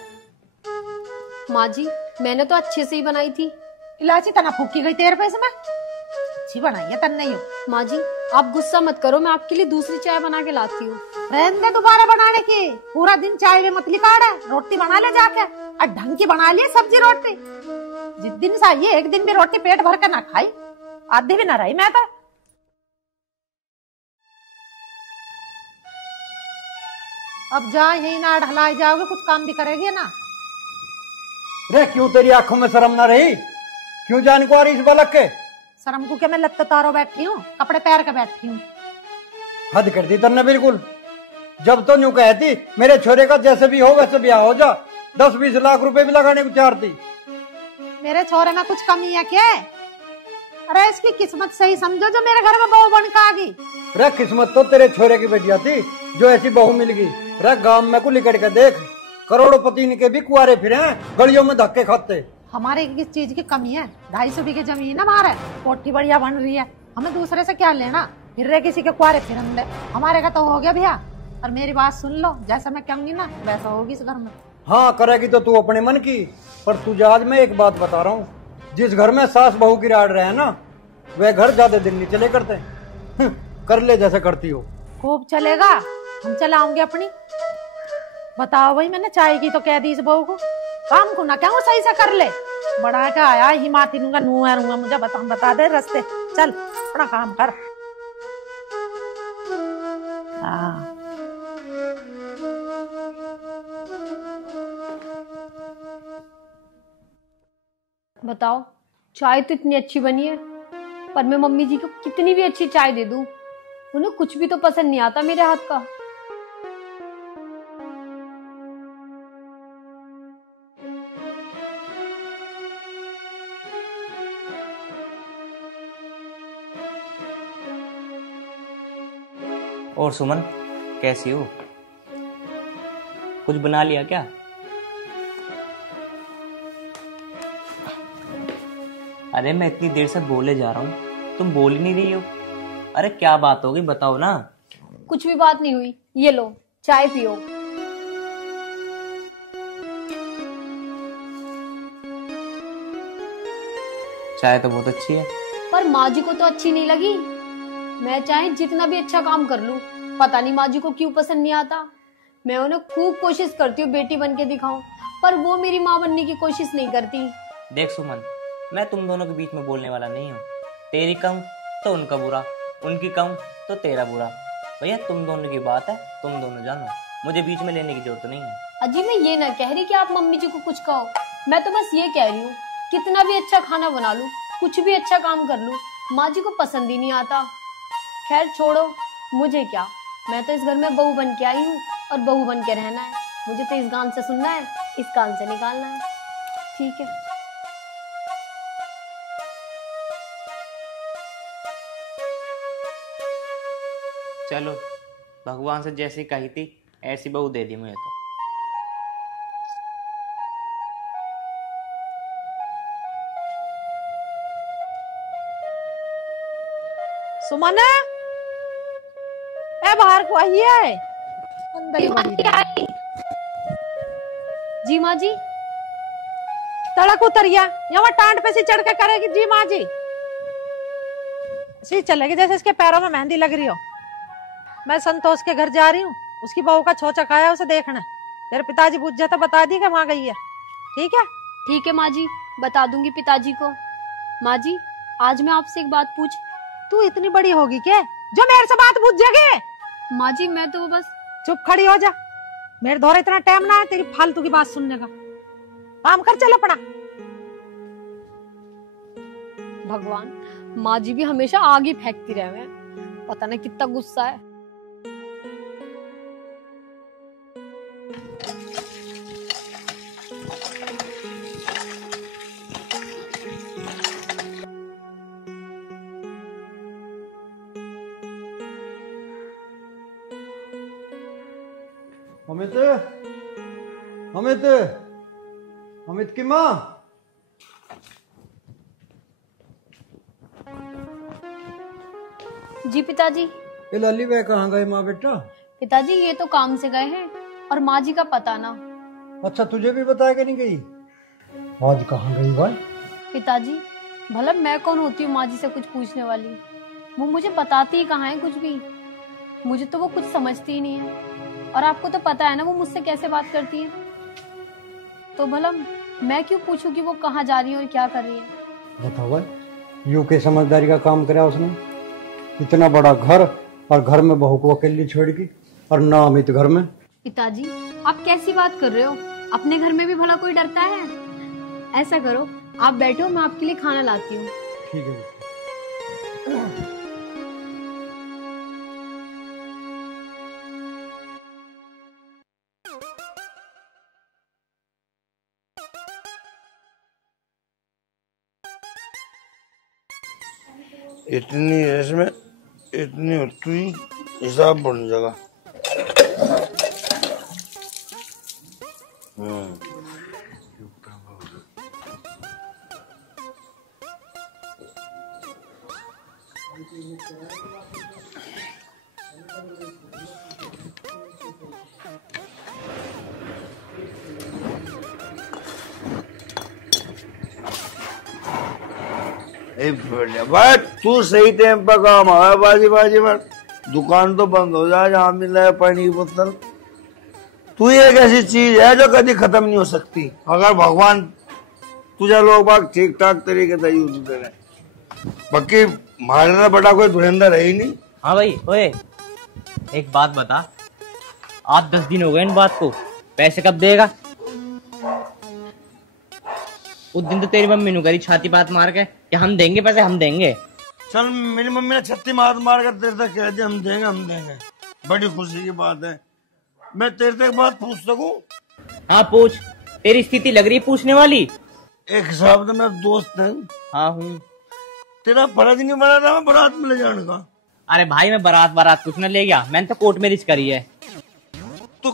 माँ जी मैंने तो अच्छे से ही बनाई थी। इलायची तना फूकी गई तेरे पे इसमें, अच्छी बनाई है तन नहीं हो। माँ जी आप गुस्सा मत करो, मैं आपके लिए दूसरी चाय बना के लाती हूँ। रहने दे दोबारा बनाने की, पूरा दिन चाय में मत लिकाड़ा, रोटी बना ले जाके, और ढंग की बना लिए सब्जी रोटी। जिस दिन से आई एक दिन भी रोटी पेट भर के ना खाई, आधी भी ना रही मैं तो। अब जा यही ना ढलाई जाओगे, कुछ काम भी करेगी ना। रे क्यों तेरी आंखों में शर्म ना रही? क्यों जान को आ रही इस बालक के? शर्म को क्या, मैं लत्ते तारो बैठी हूँ, कपड़े पैर के बैठी हूँ। हद कर दी तुमने बिल्कुल। जब तो न्यू कहती मेरे छोरे का जैसे भी हो वैसे ब्याह हो जा, 10-20 लाख रुपए भी लगाने को चाहती। मेरे छोरे में कुछ कमी है क्या? अरे इसकी किस्मत सही समझो जो मेरे घर में बहू बन के आ गई। रे किस्मत तो तेरे छोरे की बेटिया थी जो ऐसी बहू मिल गई। रे गांव में को लिकड़ के देख, करोड़पति के भी कुआरे फिरे हैं, गलियों में धक्के खाते। हमारे किस चीज की कमी है? 250 बीघे जमीन है हमारे, कोठी बढ़िया बन रही है, हमें दूसरे से क्या लेना? फिर रहे किसी के कुआरे फिरन दे, हमारे का तो हो गया भैया। और मेरी बात सुन लो, जैसा मैं कहूंगी ना वैसा होगी इस घर में। हाँ करेगी तो तू अपने मन की, पर तू आज मैं एक बात बता रहा हूँ, जिस घर में सास बहू की राड़ रहे हैं ना, वह घर ज्यादा दिन नहीं चले करते। कर ले जैसे करती हो। खूब चलेगा, हम चलाओगे अपनी। बताओ भाई, मैंने चाय की तो कह दी इस बहू को, काम को ना क्या सही से कर ले। बड़ा का आया हिमाती नूंगा नूंगा रूंगा, मुझे बता दे रास्ते, चल अपना काम कर। बताओ चाय तो इतनी अच्छी बनी है, पर मैं मम्मी जी को कितनी भी अच्छी चाय दे दूं, उन्हें कुछ भी तो पसंद नहीं आता मेरे हाथ का। और सुमन कैसी हो? कुछ बना लिया क्या? अरे मैं इतनी देर से बोले जा रहा हूँ, तुम बोल ही नहीं रही हो। अरे क्या बात हो गई बताओ ना। कुछ भी बात नहीं हुई, ये लो चाय पियो। चाय तो बहुत अच्छी है, पर माँ जी को तो अच्छी नहीं लगी। मैं चाहे जितना भी अच्छा काम कर लूं, पता नहीं माँ जी को क्यों पसंद नहीं आता। मैं उन्हें खूब कोशिश करती हूँ बेटी बन के दिखाऊं, पर वो मेरी माँ बनने की कोशिश नहीं करती। देख सुमन, मैं तुम दोनों के बीच में बोलने वाला नहीं हूँ। तेरी कहूँ तो उनका बुरा, उनकी कहूँ तो तेरा बुरा। भैया तुम दोनों की बात है, तुम दोनों जानो, मुझे बीच में लेने की जरूरत नहीं है। अजी मैं ये ना कह रही कि आप मम्मी जी को कुछ कहो, मैं तो बस ये कह रही हूँ कितना भी अच्छा खाना बना लूं, कुछ भी अच्छा काम कर लूं, माँ जी को पसंद ही नहीं आता। खैर छोड़ो, मुझे क्या, मैं तो इस घर में बहू बन के आई हूँ और बहू बन के रहना है। मुझे तो इस गान से सुनना है, इस कान से निकालना है। ठीक है। चलो, भगवान से जैसी कही थी ऐसी बहू दे दी मुझे तो। सुमन, ए बाहर को आइए। अंदर ही बड़ी जी माँ जी। तड़क उतरिया, यहाँ टांट पे से चढ़ के करेगी जी माँ जी। सी चलेगी जैसे इसके पैरों में मेहंदी लग रही हो। मैं संतोष के घर जा रही हूँ, उसकी बहू का छोचा खाया, उसे देखना। तेरे पिताजी पूछ जाता बता दी कि वहां गई है। ठीक है? ठीक है माँ जी, बता दूंगी पिताजी को। माँ जी, आज मैं आपसे एक बात पूछ। तू इतनी बड़ी होगी क्या जो मेरे से बात पूछ जाएगी? माँ जी मैं तो बस। चुप खड़ी हो जा, मेरे दौरे इतना टाइम ना है तेरी फालतू की बात सुनने का। काम कर, चलो पड़ा। भगवान, माँ जी भी हमेशा आगे फेंकती रहे, पता नहीं कितना गुस्सा है। अमित, अमित, अमित की माँ। जी पिताजी। ये लाली वे कहाँ गए माँ बेटा? पिताजी ये तो काम से गए हैं और माँ जी का पता ना। अच्छा, तुझे भी बताया कि नहीं गई? आज कहाँ गई भाई? पिताजी भला मैं कौन होती हूँ माँ जी से कुछ पूछने वाली? वो मुझे बताती ही कहाँ है कुछ भी। मुझे तो वो कुछ समझती ही नहीं है, और आपको तो पता है ना वो मुझसे कैसे बात करती है। तो भला मैं क्यों पूछूं कि वो कहाँ जा रही है और क्या कर रही है? बताओ भाई, यूं के समझदारी का काम करा उसने। इतना बड़ा घर और घर में बहू को अकेली छोड़गी, और ना अमित घर में। पिताजी आप कैसी बात कर रहे हो? अपने घर में भी भला कोई डरता है? ऐसा करो, आप बैठो, मैं आपके लिए खाना लाती हूँ। ठीक है। इतनी रेस में इतनी उतरी हिसाब बन जाएगा। भाई तू सही टाइम पर काम आया, बाजी बाजी बात। दुकान तो बंद हो जाए, जहाँ मिल रहा है पानी की बोतल। तू एक ऐसी चीज है जो कभी खत्म नहीं हो सकती, अगर भगवान तुझे लोग बाग ठीक ठाक तरीके से यूज करे। बाकी हमारे बड़ा कोई धुरंधर है ही नहीं। हाँ भाई, ओए एक बात बता, आज 10 दिन हो गए इन बात को, पैसे कब देगा? उस दिन तो तेरी मम्मी ने करी छाती बात मार के कि हम देंगे पैसे, हम देंगे। चल, मेरी मम्मी ने छत्ती मार कर तेरे तक कह दिया हम देंगे हम देंगे। बड़ी खुशी की बात है। मैं तेरे तक बात पूछ सकूं? हाँ पूछ, तेरी स्थिति लग रही है पूछने वाली। एक हिसाब से मेरा दोस्त है। हाँ हूँ। तेरा फर्ज नहीं बना था मैं बारात में ले जाने का? अरे भाई मैं बारात कुछ न ले गया, मैंने तो कोर्ट मैरिज करी है। तो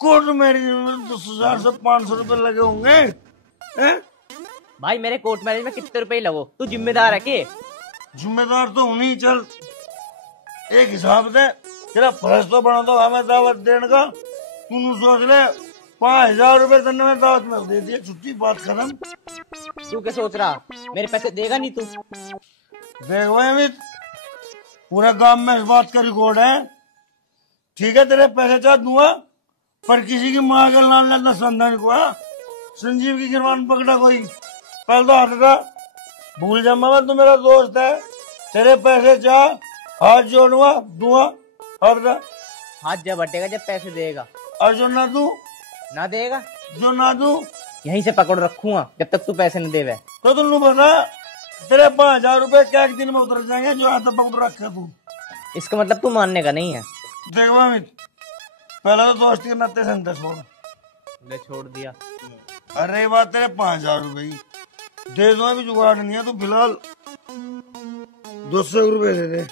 कोर्ट मैरिज में 10,000 से 500 रुपए लगे होंगे है? भाई मेरे कोर्ट मैरिज में कितने रुपए लगो? तू जिम्मेदार है के? जिम्मेदार तो उन्हीं। चल एक हिसाब से तेरा फर्ज तो बना दो हमें दावत देने का। तू सोच ले 5,000 रुपए तन्ने में दावत में दे दिया, छुट्टी, बात खत्म। तू क्या सोच रहा, मेरे पैसे देगा नहीं तू? देख भाई अमित, पूरे गांव में इस बात का रिकॉर्ड है। ठीक है, तेरे पैसे चाह दूंगा, पर किसी की माँ का नाम लेना संधान को। संजीव की गिरवान पकड़ा कोई, पहले तो हाथ था। भूल जा मामा, तू मेरा दोस्त है। तेरे पैसे चाह, हाथ जोड़ूंगा, दूंगा। हाथ जब हटेगा जब पैसे देगा। और जो ना दूं, ना देगा, जो ना दूं यहीं से पकड़ रखूंगा जब तक तू पैसे न देवे। तो तुम बता, तेरे 5000 रुपए क्या एक दिन में उतर जाएंगे जो हाथ पकड़ रखे तू? इसका मतलब तू मानने का नहीं है। देख अमित, पहले तो दोस्ती के नाते से छोड़। ले छोड़ दिया। अरे बात तेरे 5000 रुपए की दे दो, अभी जुगाड़ नहीं है। तू फिलहाल 200 रुपए दे दे।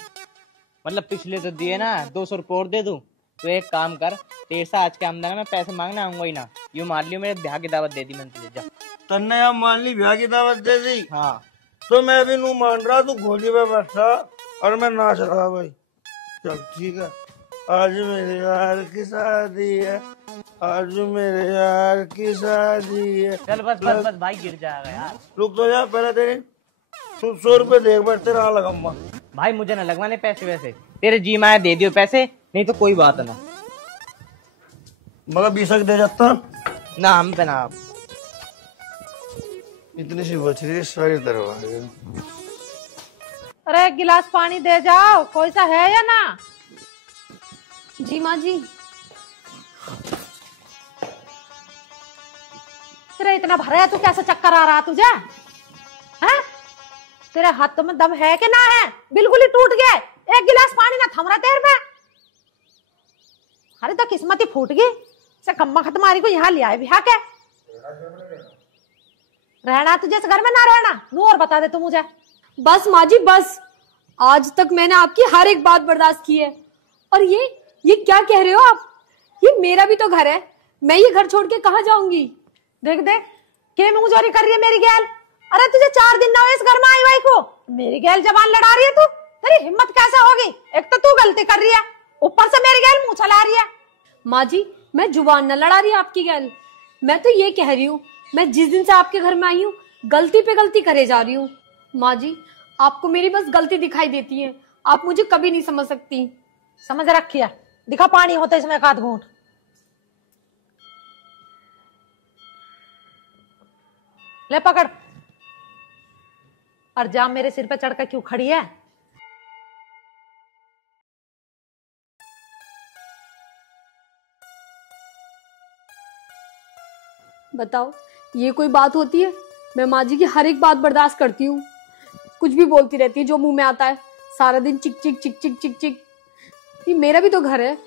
मतलब पिछले तो दिए ना, 200 रुपये और दे दूं? तो एक काम कर, तेरे से आज के आमदनी में पैसे मांगने आऊंगा ही ना। यूं मान लियो मेरे ब्याह की दावत दे दी मैंने तुझे। जा तन्ने अब मान ली ब्याह की दावत दे दी। हाँ तो मैं भी नू मान रहा, तू घोड़ी पे बैठा और मैं नाच रहा भाई। चल ठीक है, आज मेरे यार की शादी है, आज मेरे यार की शादी है। चल बस बस बस भाई, गिर जाएगा यार। रुक तो जा, पहले तेरे 100 रुपए देख बैठ, तेरा लगाऊंगा। भाई मुझे ना लगवाने पैसे वैसे, तेरे जी माया दे दियो पैसे, नहीं तो कोई बात ना। मगर 20 दे जाता ना, हम पे ना। इतनी सी बच रही है सारी दरवाजे। अरे एक गिलास पानी दे जाओ, कोई सा है या ना? जी माँ जी। तेरा इतना भरा है, तू कैसे चक्कर आ रहा तुझे? हैं? तेरे हाथों में दम है कि ना है? बिल्कुल ही टूट गए। एक गिलास पानी ना थम रहा तेरे पे। अरे तो किस्मत ही फूट गई। से कम्मा खतमारी को यहाँ ले आए बिहा के। रहना तुझे इस घर में ना रहना, नू और बता दे तू मुझे। बस माँ जी बस, आज तक मैंने आपकी हर एक बात बर्दाश्त की है। और ये क्या कह रहे हो आप? ये मेरा भी तो घर है, मैं ये घर छोड़ के कहाँ जाऊंगी? देख देख के मुंह जोरी कर रही है मेरी गैल। अरे तुझे 4 दिन ना हुए इस घर में आई वाई को, मेरी गैल जबान लड़ा रही है तू। तेरी हिम्मत कैसे होगी? एक तो तू गलती कर रही है, ऊपर से मेरी गैल मुंह चला रही है। माँ जी मैं जुबान न लड़ा रही आपकी गैल, मैं तो ये कह रही हूँ, मैं जिस दिन से आपके घर में आई हूँ गलती पे गलती करे जा रही हूँ। माँ जी आपको मेरी बस गलती दिखाई देती है, आप मुझे कभी नहीं समझ सकती। समझ रखिए, दिखा पानी होता इसमें एक आध घूंट। ले पकड़। और जाम मेरे सिर पे चढ़कर क्यों खड़ी है? बताओ ये कोई बात होती है? मैं माँ जी की हर एक बात बर्दाश्त करती हूँ, कुछ भी बोलती रहती है जो मुंह में आता है, सारा दिन चिक चिक चिक चिक चिक चिक। ये मेरा भी तो घर है,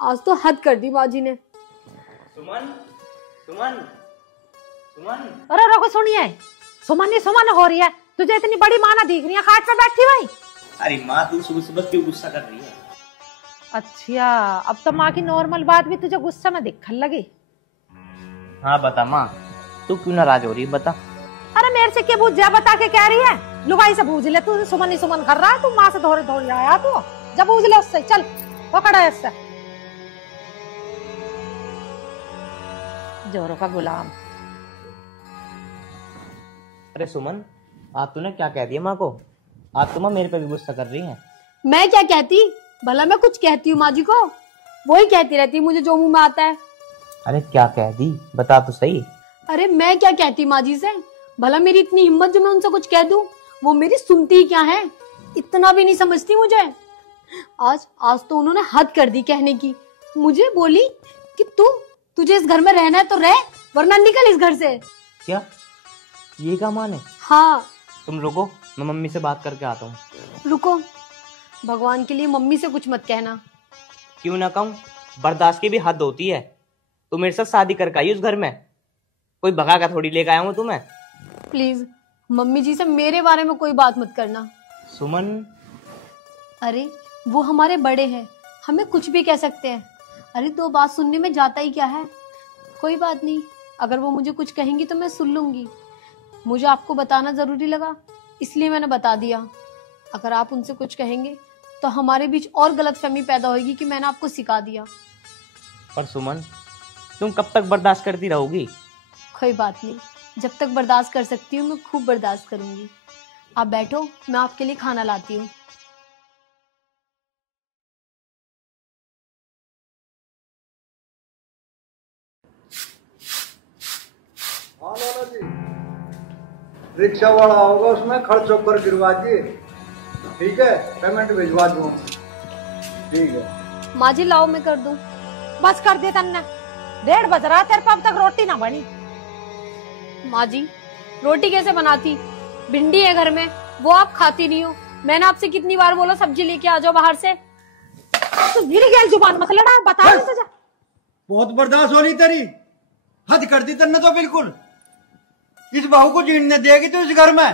आज तो हद कर दी माँ जी ने। सुमन सुमन सुमन। अरे रोको, सुनिए, सुमन ही सुमन हो रही है। तुझे इतनी बड़ी माँ ना दिख रही है खाट पे बैठी भाई? अरे माँ तू सुबह सुबह क्यों गुस्सा कर रही है? अच्छा, अब तो माँ की नॉर्मल बात भी तुझे गुस्सा में दिखने लगी। हाँ बता माँ, तू क्यों नाराज हो रही है बता। अरे मेरे से क्या पूछ जा, बता के क्या रही है? लुगाई से पूछ ले, तू सुमन ही सुमन कर रहा है, तू माँ से थोड़ी थोड़ी आया तू। जब पूछ ले उससे, चल पकड़ा है इससे। जोरों का गुलाम। अरे सुमन, आज तूने क्या कह दिया माँ को? आज तुम मेरे पे भी गुस्सा कर रही है। मैं क्या कहती, भला मैं कुछ कहती हूँ माँ जी को? वही कहती रहती है मुझे जो मुंह में आता है। अरे क्या कह दी, बता तो सही। अरे मैं क्या कहती माँ जी से, भला मेरी इतनी हिम्मत जो मैं उनसे कुछ कह दूं, वो मेरी सुनती ही क्या है, इतना भी नहीं समझती मुझे। आज तो उन्होंने हद कर दी कहने की। मुझे बोली कि तुझे इस घर में रहना है तो रह, वरना निकल इस घर से। क्या ये क्या माने? हाँ। तुम रुको, मैं मम्मी से बात करके आता हूँ। रुको, भगवान के लिए मम्मी से कुछ मत कहना। क्यों ना कहूँ, बर्दाश्त की भी हद होती है। तू मेरे साथ शादी करके आई उस घर में, कोई भगा का थोड़ी लेकर आया हूँ तुम्हें। प्लीज मम्मी जी से मेरे बारे में कोई बात मत करना। सुमन। अरे वो हमारे बड़े हैं, हमें कुछ भी कह सकते हैं। अरे दो बात सुनने में जाता ही क्या है। कोई बात नहीं, अगर वो मुझे कुछ कहेंगी तो मैं सुन लूंगी। मुझे आपको बताना जरूरी लगा, इसलिए मैंने बता दिया। अगर आप उनसे कुछ कहेंगे तो हमारे बीच और गलतफहमी पैदा होगी कि मैंने आपको सिखा दिया। पर सुमन, तुम कब तक बर्दाश्त करती रहोगी? कोई बात नहीं, जब तक बर्दाश्त कर सकती हूँ मैं खूब बर्दाश्त करूंगी। आप बैठो, मैं आपके लिए खाना लाती हूँ। रिक्शा वाला होगा उसमें खर्च ऊपर गिरवा दिए, ठीक है, पेमेंट भिजवा दूँ। ठीक है माँ जी लाओ मैं कर दूं। बस कर दे तन्ने, 1:30 बज रहा है, तेरे पाप तक रोटी ना बनी। माँ जी रोटी कैसे बनाती, भिंडी है घर में, वो आप खाती नहीं हो। मैंने आपसे कितनी बार बोला सब्जी लेके आ जाओ बाहर से। तू मेरी गैल जुबान मत लड़ा, बता नहीं तुझे। बहुत बर्दाश्त हो रही तेरी, हद कर दी तन्ने तो बिल्कुल। इस बहू को जीने देगी तो इस घर में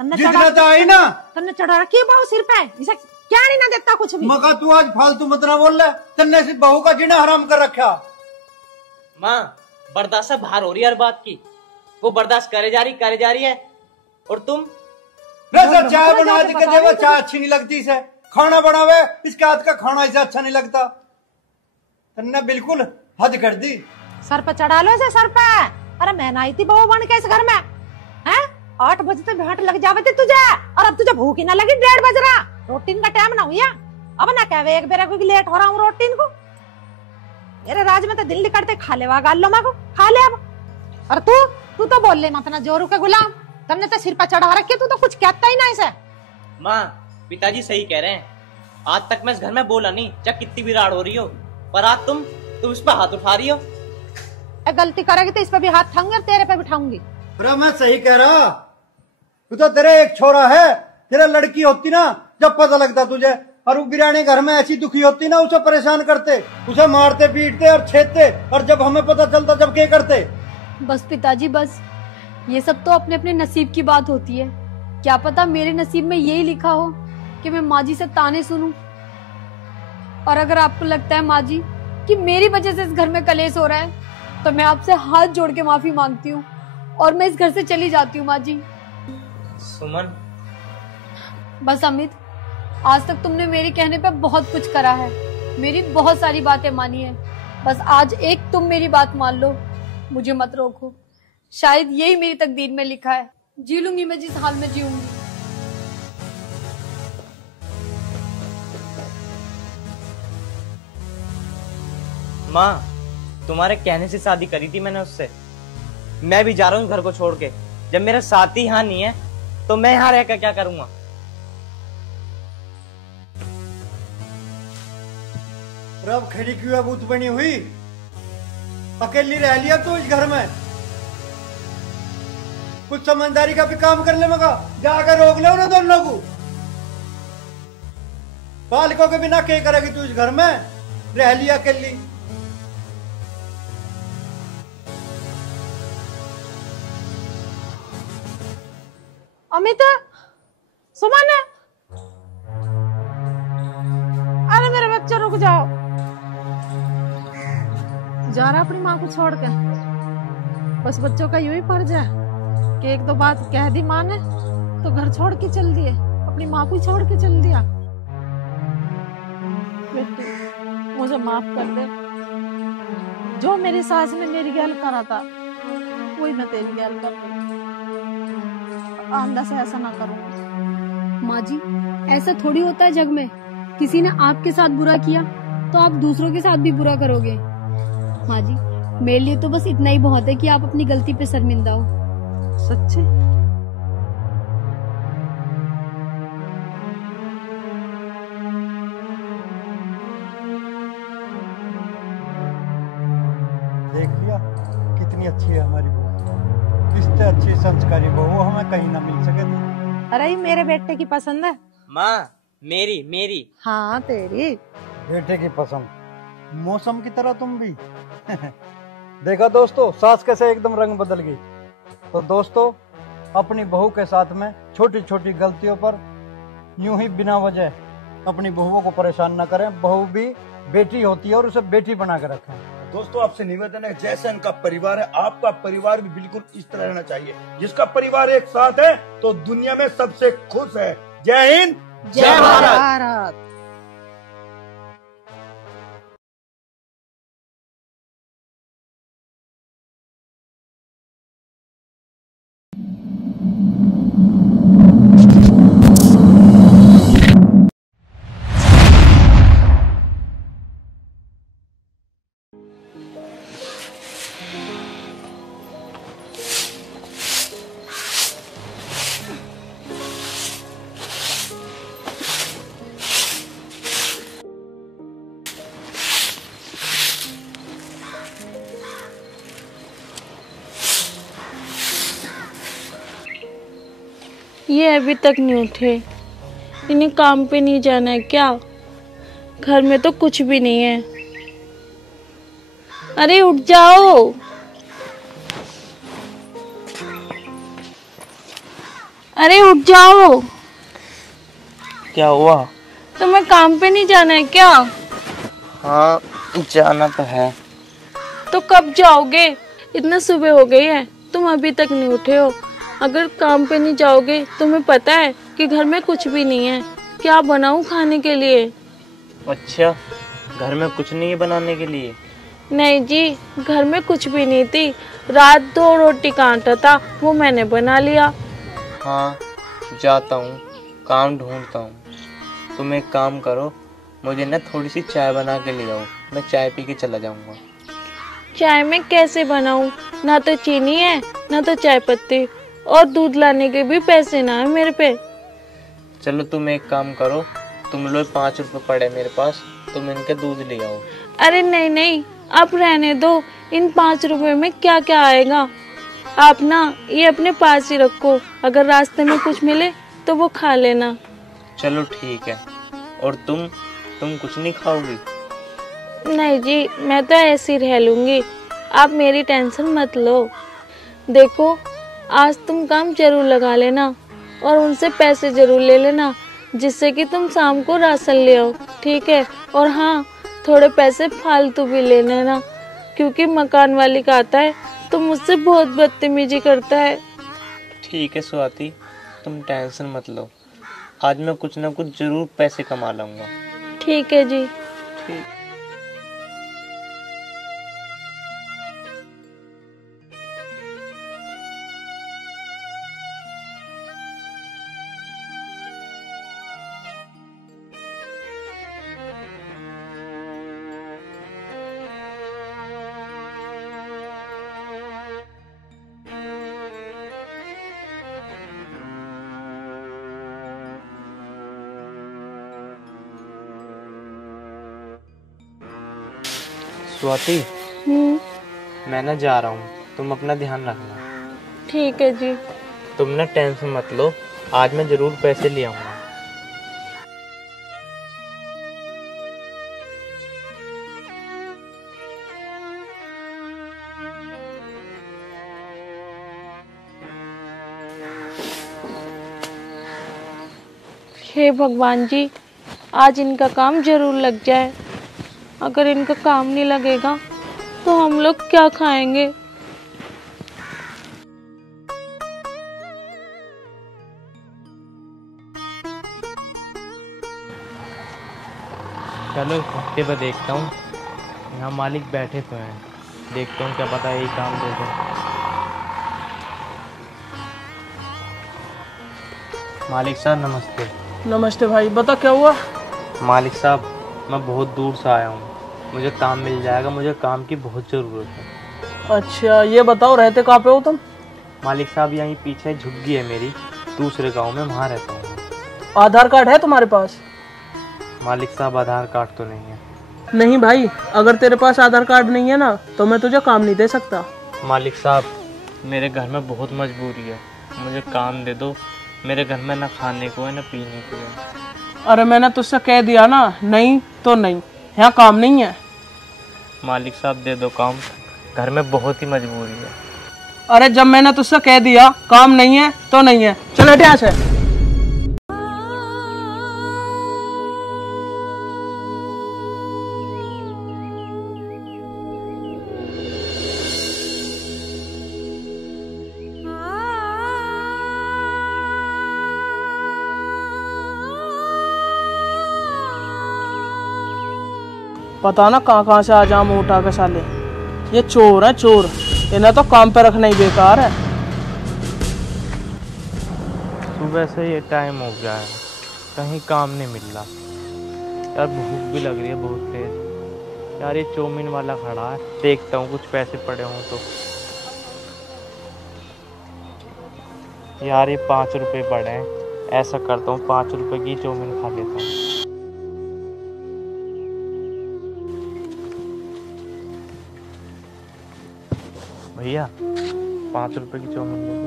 जितना तो आई ना। तन्ने चढ़ा रखी है बहू सिर पे, इसे क्या नहीं ना देता कुछ भी। मगर तू आज फालतू मत ना बोल रहा, तन्ने सिर्फ बहू का जीना हराम कर रखा। माँ बर्दाश्त से बाहर हो रही है हर बात की, वो बर्दाश्त करे जा रही है, और तुम चाय बना दी के देवा, चाय अच्छी नहीं लगती इसे, खाना बनावे इसके हाथ का खाना इसे अच्छा नहीं लगता। तन्ने बिल्कुल हद कर दी। सर पे चढ़ा लो इसे, सर पे। अरे मैं आई थी बहू बन के इस घर में, हैं? 8 बजे तक भेंट लग जावे थे तुझे, और अब तुझे भूख ही ना लगी, 1:30 बज रहा, रोटीन का टाइम ना हुआ। अब ना कहवे एक बेरा कोई लेट हो रहा हूँ रोटीन को। मेरे राज में तो दिल निकलते खा ले वा गाल लो माँ को, खा ले अब। और तू तो बोल ले मत ना जोरू के गुलाम, तुमने तो सिर पर चढ़ा रखे, तू तो कुछ कहता ही ना इसे। माँ पिताजी सही कह रहे हैं, आज तक मैं इस घर में बोला नहीं, चाहे कितनी भी राड़ हो रही हो, पर आज तुम इस पर हाथ उठा रही हो। गलती करेगी तो इस पे भी हाथ उठाऊंगी और तेरे पे बिठाऊंगी। अरे मैं सही कह रहा, तू तो तेरे एक छोरा है, तेरा लड़की होती ना जब पता लगता तुझे, और वो बिरानी घर में ऐसी दुखी होती ना, उसे परेशान करते, उसे मारते पीटते और छेदते, और जब हमें पता चलता जब क्या करते। बस पिताजी बस, ये सब तो अपने अपने नसीब की बात होती है। क्या पता मेरे नसीब में यही लिखा हो कि मैं माँ जी से ताने सुनूं। और अगर आपको लगता है माँ जी कि मेरी वजह से इस घर में कलेश हो रहा है, तो मैं आपसे हाथ जोड़ के माफी मांगती हूँ और मैं इस घर से चली जाती हूँ। माँ जी सुमन, बस अमित, आज तक तुमने मेरे कहने पे बहुत कुछ करा है, मेरी बहुत सारी बातें मानी है, बस आज एक तुम मेरी बात मान लो, मुझे मत रोको। शायद यही मेरी तकदीर में लिखा है, जी लूंगी मैं जिस हाल में जीऊंगी। माँ तुम्हारे कहने से शादी करी थी मैंने उससे, मैं भी जा रहा हूँ घर को छोड़ के। जब मेरा साथी यहाँ नहीं है तो मैं यहाँ रहकर क्या करूंगा। अब खड़ी क्यों भूत बनी हुई, अकेली रह लिया तू इस घर में, कुछ समझदारी का भी काम कर ले, मगा जाकर रोक ले उन्हें दोनों को। बालकों के बिना क्या करेगी तू इस घर में, रह लिया अकेली। अमित, सुमन, अरे मेरे बच्चे रुक जाओ, जा रहा अपनी माँ को छोड़ के। बस बच्चों का यही फर्ज है कि एक दो बात कह दी माँ ने तो घर छोड़ के चल दिए, अपनी माँ को छोड़ के चल दिया। बेटी मुझे माफ कर दे, जो मेरी सास ने मेरी गैल करा था वही मैं तेरी गैल कर रही। आंदा से ऐसा ना करो। माँ जी ऐसा थोड़ी होता है जग में, किसी ने आपके साथ बुरा किया तो आप दूसरों के साथ भी बुरा करोगे। माँ जी मेरे लिए तो बस इतना ही बहुत है कि आप अपनी गलती पे शर्मिंदा हो। सच्चे? देख लिया कितनी अच्छी है हमारी बहू, इससे अच्छी संस्कारी बहू हमें कहीं ना मिल सके थी। अरे ये मेरे बेटे की पसंद है। माँ मेरी हाँ तेरी बेटे की पसंद, मौसम की तरह तुम भी। देखा दोस्तों, सास कैसे एकदम रंग बदल गई। तो दोस्तों अपनी बहू के साथ में छोटी छोटी गलतियों पर यूं ही बिना वजह अपनी बहुओं को परेशान न करें। बहू भी बेटी होती है और उसे बेटी बना कर रखें। दोस्तों आपसे निवेदन है, जैसा इनका परिवार है आपका परिवार भी बिल्कुल इस तरह रहना चाहिए। जिसका परिवार एक साथ है तो दुनिया में सबसे खुश है। जय हिंद, जय भारत। ये अभी तक नहीं उठे। इन्हें काम पे नहीं जाना है क्या? घर में तो कुछ भी नहीं है। अरे उठ जाओ। अरे उठ जाओ। क्या हुआ? तुम्हें काम पे नहीं जाना है क्या? हाँ जाना तो है। तो कब जाओगे? इतना सुबह हो गई है, तुम अभी तक नहीं उठे हो। अगर काम पे नहीं जाओगे, तुम्हें पता है कि घर में कुछ भी नहीं है। क्या बनाऊं खाने के लिए? अच्छा, घर में कुछ नहीं है बनाने के लिए? नहीं जी, घर में कुछ भी नहीं थी। रात 2 रोटी का आटा था, वो मैंने बना लिया। हाँ जाता हूँ, काम ढूंढता हूँ। तुम एक काम करो, मुझे ना थोड़ी सी चाय बना के ले आओ, मैं चाय पी के चला जाऊँगा। चाय में कैसे बनाऊं? ना तो चीनी है, ना तो चाय पत्ती, और दूध लाने के भी पैसे ना है मेरे पे। चलो तुम एक काम करो, तुम लोग 5 रुपए पड़े मेरे पास, तुम इनके दूध ले आओ। अरे नहीं नहीं, आप रहने दो। इन 5 रुपए में क्या क्या आएगा? आप ना ये अपने पास ही रखो, अगर रास्ते में कुछ मिले तो वो खा लेना। चलो ठीक है। और तुम कुछ नहीं खाओगी? नहीं जी, मैं तो ऐसे ही रह लूंगी, आप मेरी टेंशन मत लो। देखो, आज तुम काम जरूर लगा लेना और उनसे पैसे जरूर ले लेना, जिससे कि तुम शाम को राशन ले आओ, ठीक है? और हाँ, थोड़े पैसे फालतू भी ले लेना, क्योंकि मकान वाली का आता है तो मुझसे बहुत बदतमीजी करता है। ठीक है स्वाति, तुम टेंशन मत लो, आज मैं कुछ ना कुछ जरूर पैसे कमा लूंगा। ठीक है जी। ठीक। स्वाति, मैं ना जा रहा हूँ, तुम अपना ध्यान रखना। ठीक है जी। तुम ना टेंशन मत लो, आज मैं जरूर पैसे ले आऊंगा। हे भगवान जी, आज इनका काम जरूर लग जाए। अगर इनका काम नहीं लगेगा तो हम लोग क्या खाएंगे? चलो घंटे पर देखता हूँ, यहाँ मालिक बैठे तो हैं, देखता हूँ क्या पता यही काम दे दो। मालिक साहब नमस्ते। नमस्ते भाई, बता क्या हुआ? मालिक साहब, मैं बहुत दूर से आया हूँ, मुझे काम मिल जाएगा, मुझे काम की बहुत ज़रूरत है। अच्छा ये बताओ, रहते कहाँ पे हो तुम? मालिक साहब यहीं पीछे झुग्गी है मेरी, दूसरे गांव में, वहाँ रहता हूँ। आधार कार्ड है तुम्हारे पास? मालिक साहब आधार कार्ड तो नहीं है। नहीं भाई, अगर तेरे पास आधार कार्ड नहीं है ना तो मैं तुझे काम नहीं दे सकता। मालिक साहब, मेरे घर में बहुत मजबूरी है, मुझे काम दे दो। मेरे घर में ना खाने को है ना पीने को है। अरे मैंने तुझसे कह दिया ना, नहीं तो नहीं, यहाँ काम नहीं है। मालिक साहब दे दो काम, घर में बहुत ही मजबूरी है। अरे जब मैंने तुझसे कह दिया काम नहीं है तो नहीं है, चल हट यहाँ से। पता ना कहाँ से आ जाम उठा के साले, ये चोर है चोर, इन्हें तो काम पे रखना ही बेकार है। सुबह से ये टाइम हो गया है, कहीं काम नहीं मिल रहा यार, भूख भी लग रही है बहुत तेज। यार ये चौमीन वाला खड़ा है, देखता हूँ कुछ पैसे पड़े हों तो। यार ये 5 रुपए पड़े हैं, ऐसा करता हूँ 5 रुपए की चौमीन खा लेता हूँ। भैया 5 रुपए की चौमीन दे दो।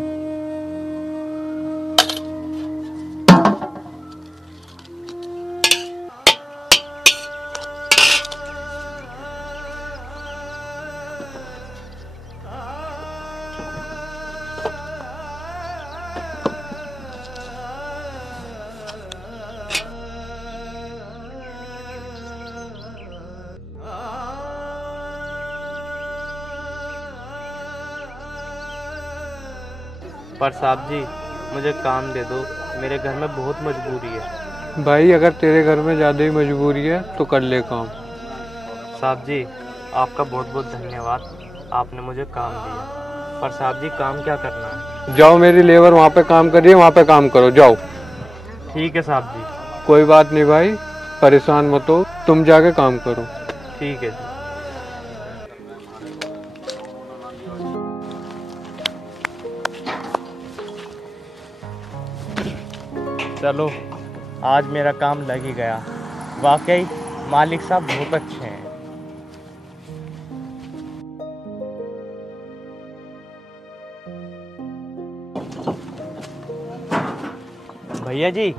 पर साहब जी मुझे काम दे दो, मेरे घर में बहुत मजबूरी है। भाई अगर तेरे घर में ज़्यादा ही मजबूरी है तो कर ले काम। साहब जी आपका बहुत बहुत धन्यवाद, आपने मुझे काम दिया। पर साहब जी काम क्या करना है? जाओ मेरी लेबर वहाँ पे काम करिए, वहाँ पे काम करो, जाओ। ठीक है साहब जी। कोई बात नहीं भाई, परेशान मत हो, तुम जाके काम करो। ठीक है जी। चलो आज मेरा काम लग ही गया। वाकई मालिक साहब बहुत अच्छे हैं। भैया जी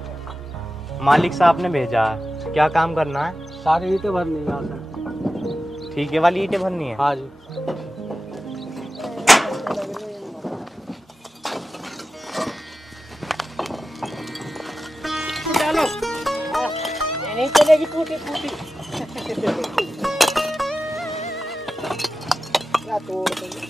मालिक साहब ने भेजा है, क्या काम करना है? सारी ईंटें भरनी है यहाँ से। ठीक है वाली ईंटें भरनी है? हाँ जी। चलो नहीं चलेगी, टूटी टूटी क्या तोड़ देंगे।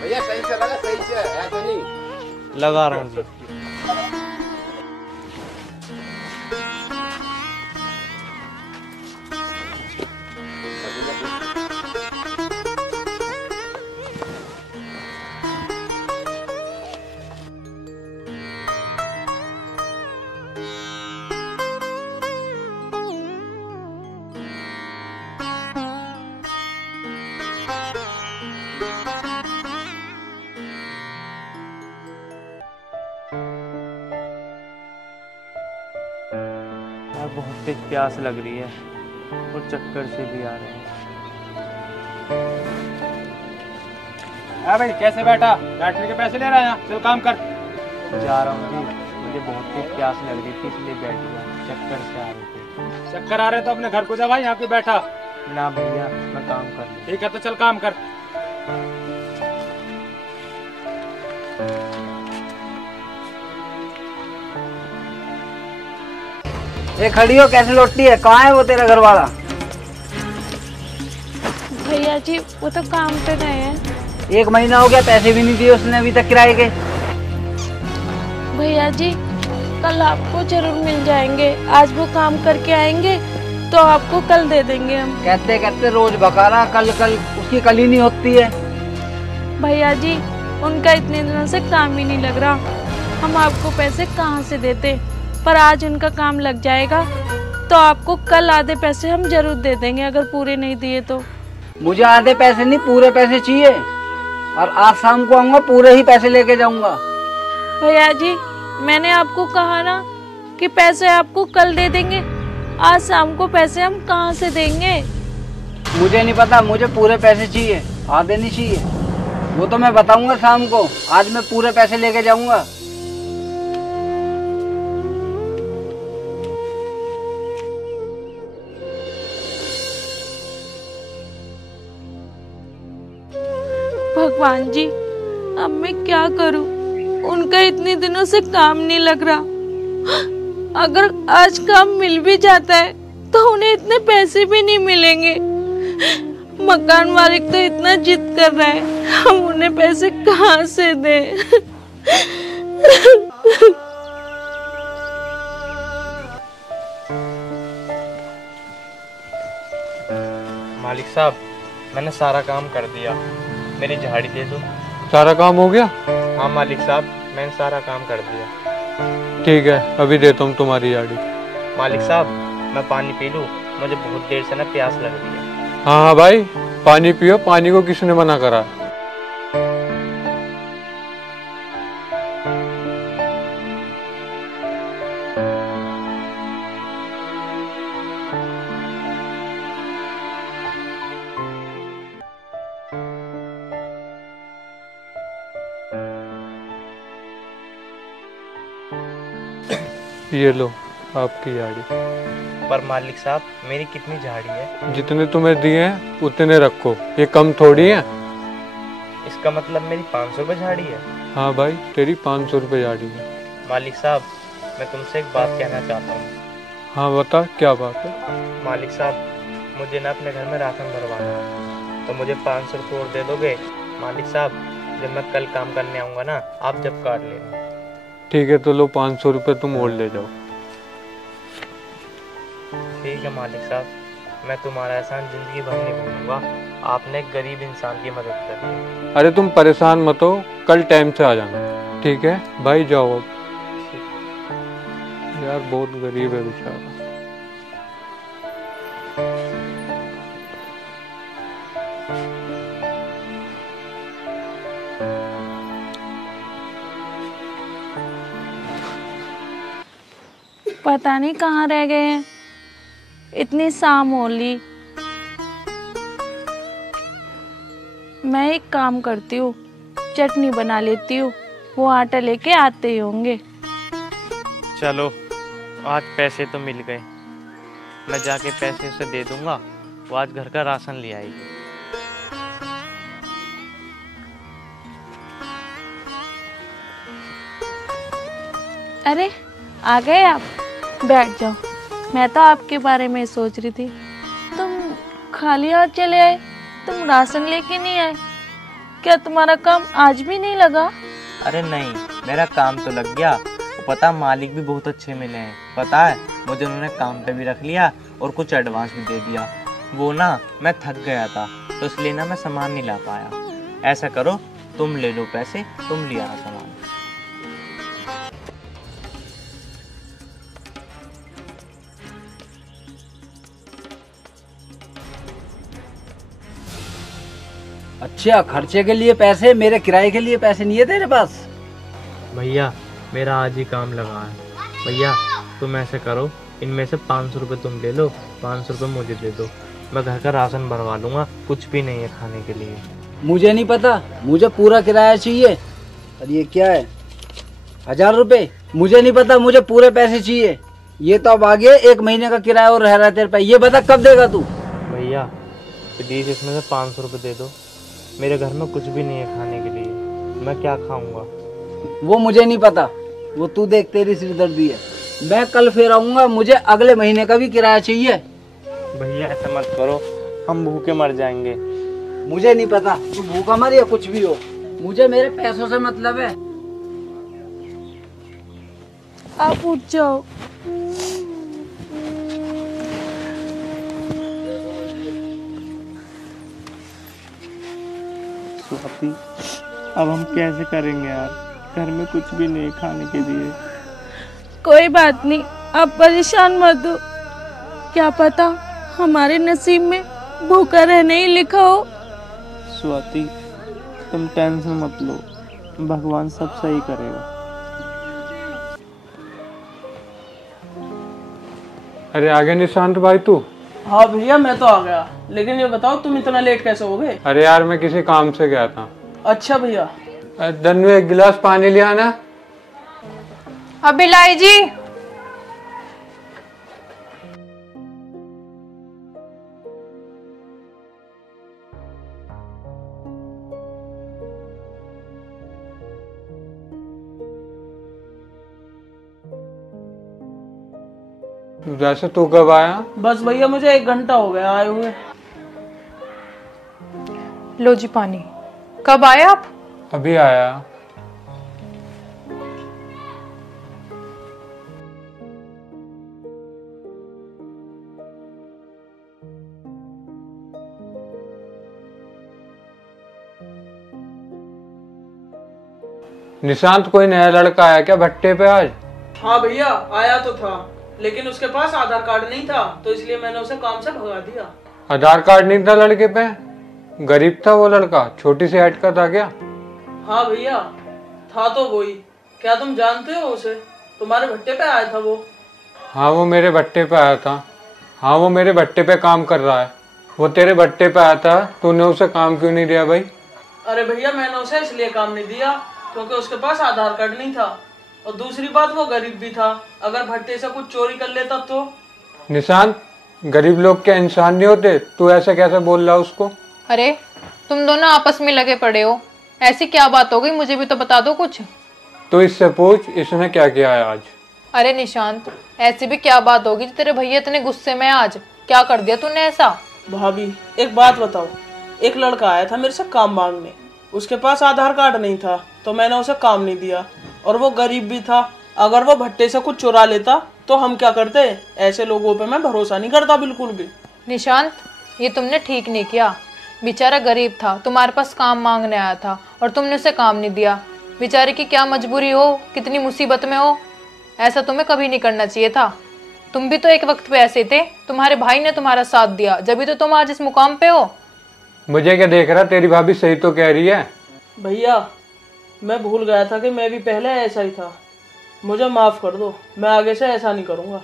भैया सही से लगा, सही से है तो नहीं? लगा रहा हूँ जी। बहुत तेज प्यास लग रही है और चक्कर से भी आ रहे हैं। भाई कैसे बैठा? बैठने के पैसे ले रहा है, चल काम कर। जा रहा हूँ जी, मुझे बहुत तेज प्यास लग रही थी इसलिए बैठ गया, चक्कर से आ रहे थे। चक्कर आ रहे तो अपने घर को जा भाई, यहाँ पे बैठा। ना भैया मैं काम कर लूँ। ठीक है तो चल काम कर। ये खड़ी हो कैसे लौटती है? कहाँ है वो तेरा घर वाला? भैया जी वो तो काम पे गए हैं। 1 महीना हो गया, पैसे भी नहीं दिए उसने अभी तक किराए के। भैया जी कल आपको जरूर मिल जाएंगे, आज वो काम करके आएंगे तो आपको कल दे देंगे हम। कहते कहते रोज बकारा, कल कल, उसकी कल ही नहीं होती है। भैया जी उनका इतने दिनों से काम ही नहीं लग रहा, हम आपको पैसे कहाँ से देते, पर आज उनका काम लग जाएगा तो आपको कल आधे पैसे हम जरूर दे देंगे, अगर पूरे नहीं दिए तो। मुझे आधे पैसे नहीं, पूरे पैसे चाहिए, और आज शाम को आऊंगा, पूरे ही पैसे लेके जाऊंगा। भैया जी मैंने आपको कहा ना कि पैसे आपको कल दे देंगे, आज शाम को पैसे हम कहाँ से देंगे? मुझे नहीं पता, मुझे पूरे पैसे चाहिए, आधे नहीं चाहिए। वो तो मैं बताऊंगा शाम को, आज मैं पूरे पैसे लेके जाऊंगा। भगवान जी अब मैं क्या करूं, उनका इतने दिनों से काम नहीं लग रहा, अगर आज काम मिल भी जाता है तो उन्हें इतने पैसे भी नहीं मिलेंगे। मकान मालिक तो इतना जिद कर रहा है, हम उन्हें पैसे कहाँ से दें? मालिक साहब मैंने सारा काम कर दिया, मेरी झाड़ी दे दो। सारा काम हो गया? हाँ मालिक साहब मैंने सारा काम कर दिया। ठीक है अभी देता हूँ तुम्हारी झाड़ी। मालिक साहब मैं पानी पी लूँ, मुझे बहुत देर से ना प्यास लग रही है। हाँ हाँ भाई पानी पियो, पानी को किसने मना करा? ये लो आपकी झाड़ी। पर मालिक साहब मेरी कितनी झाड़ी है? जितने तुम्हें दिए हैं उतने रखो, ये कम थोड़ी है। इसका मतलब मेरी 500 रुपये झाड़ी है? हाँ भाई, तेरी 500 रुपये झाड़ी है। मालिक साहब, मैं तुमसे एक बात कहना चाहता हूँ। हाँ बता, क्या बात है? मालिक साहब, मुझे ना अपने घर में राशन भरवाना है, तो मुझे 500 रुपये और दे दोगे? मालिक साहब, जब मैं कल काम करने आऊँगा ना, आप जब काट लेना। ठीक है, तो लो 500 रुपये तुम और ले जाओ। ठीक है मालिक साहब, मैं तुम्हारा एहसान जिंदगी भर नहीं भूलूंगा। आपने एक गरीब इंसान की मदद कर दी। अरे तुम परेशान मत हो, कल टाइम से आ जाना। ठीक है भाई, जाओ अब। यार बहुत गरीब है बेचारा। पता नहीं कहाँ रह गए हैं, इतनी शाम हो ली। मैं एक काम करती हूँ, चटनी बना लेती हूँ, वो आटा लेके आते ही होंगे। चलो, आज पैसे तो मिल गए, मैं जाके पैसे उसे दे दूंगा, वो आज घर का राशन ले आएगी। अरे आ गए आप, बैठ जाओ। मैं तो आपके बारे में सोच रही थी, तुम खाली हाथ चले आए, तुम राशन लेके नहीं आए। क्या तुम्हारा काम आज भी नहीं लगा? अरे नहीं, मेरा काम तो लग गया। पता, मालिक भी बहुत अच्छे मिले हैं। पता है, मुझे उन्होंने काम पे भी रख लिया और कुछ एडवांस भी दे दिया। वो ना, मैं थक गया था तो इसलिए ना मैं सामान नहीं ला पाया। ऐसा करो, तुम ले लो पैसे, तुम ले आना सामान। अच्छा, खर्चे के लिए पैसे, मेरे किराए के लिए पैसे नहीं है तेरे पास? भैया, मेरा आज ही काम लगा है। भैया, तुम ऐसे करो, इनमें से 500 रुपये तुम ले लो, 500 रुपये मुझे दे दो। मैं घर का राशन भरवा लूँगा, कुछ भी नहीं है खाने के लिए। मुझे नहीं पता, मुझे पूरा किराया चाहिए। और ये क्या है, 1000 रुपये? मुझे नहीं पता, मुझे पूरे पैसे चाहिए। ये तो अब आगे 1 महीने का किराया और रह रहा है तेरे पे। ये बता कब देगा तू? भैया प्लीज इसमें से 500 रुपये दे दो, मेरे घर में कुछ भी नहीं है खाने के लिए, मैं क्या खाऊंगा? वो मुझे नहीं पता, वो तू देख, तेरी सिरदर्दी है। मैं कल फिर आऊंगा, मुझे अगले महीने का भी किराया चाहिए। भैया ऐसा मत करो, हम भूखे मर जाएंगे। मुझे नहीं पता तू भूखा मर या कुछ भी हो, मुझे मेरे पैसों से मतलब है। आप उठ जाओ। स्वाति, अब हम कैसे करेंगे यार, घर में कुछ भी नहीं खाने के लिए। कोई बात नहीं, आप परेशान मत हो, क्या पता हमारे नसीब में भूखा रहना ही लिखा हो। स्वाति, तुम टेंशन मत लो, भगवान सब सही करेगा। अरे आगे निशांत भाई तू? हाँ भैया, मैं तो आ गया, लेकिन ये बताओ तुम इतना लेट कैसे हो गए? अरे यार मैं किसी काम से गया था। अच्छा भैया। धनु, एक गिलास पानी ले आना। अभी लाई जी। वैसे तू कब आया? बस भैया मुझे 1 घंटा हो गया आए हुए। लो जी पानी। कब आए आप? अभी आया। निशांत, कोई नया लड़का आया क्या भट्टे पे आज? हाँ भैया, आया तो था, लेकिन उसके पास आधार कार्ड नहीं था, तो इसलिए मैंने उसे काम से भगा दिया। आधार कार्ड नहीं था लड़के पे? गरीब था वो लड़का, छोटी सी हाइट का था क्या? हाँ भैया, था तो वही। क्या तुम जानते हो उसे? तुम्हारे भट्टे पे आया था वो। हाँ वो मेरे भट्टे पे आया था। हाँ वो मेरे भट्टे पे काम कर रहा है। वो तेरे भट्टे पे आया था, तूने उसे काम क्यों नहीं दिया भाई? अरे भैया, मैंने उसे इसलिए काम नहीं दिया क्योंकि उसके पास आधार कार्ड नहीं था, और दूसरी बात वो गरीब भी था। अगर भट्टे से कुछ चोरी कर लेता तो। निशांत, गरीब लोग क्या इंसान नहीं होते? तू ऐसे कैसे बोल रहा उसको? अरे तुम दोनों आपस में लगे पड़े हो, ऐसी क्या बात हो गई, मुझे भी तो बता दो कुछ। तो इससे पूछ इसने क्या किया है आज। अरे निशांत, ऐसी भी क्या बात होगी तेरे भैया इतने गुस्से में आज, क्या कर दिया तूने ऐसा? भाभी एक बात बताओ, एक लड़का आया था मेरे से काम मांगने, उसके पास आधार कार्ड नहीं था तो मैंने उसे काम नहीं दिया, और वो गरीब भी था। अगर वो भट्टे से कुछ चुरा लेता तो हम क्या करते? ऐसे लोगों पे मैं भरोसा नहीं करता बिल्कुल भी। निशांत, ये तुमने ठीक नहीं किया। बेचारा गरीब था, तुम्हारे पास काम मांगने आया था और तुमने उसे काम नहीं दिया। बेचारे की क्या मजबूरी हो, कितनी मुसीबत में हो, ऐसा तुम्हें कभी नहीं करना चाहिए था। तुम भी तो एक वक्त पे ऐसे थे, तुम्हारे भाई ने तुम्हारा साथ दिया, जब तो तुम आज इस मुकाम पे हो। मुझे क्या देख रहा, तेरी भाभी सही तो कह रही है। भैया मैं भूल गया था कि मैं भी पहले ऐसा ही था, मुझे माफ़ कर दो, मैं आगे से ऐसा नहीं करूँगा।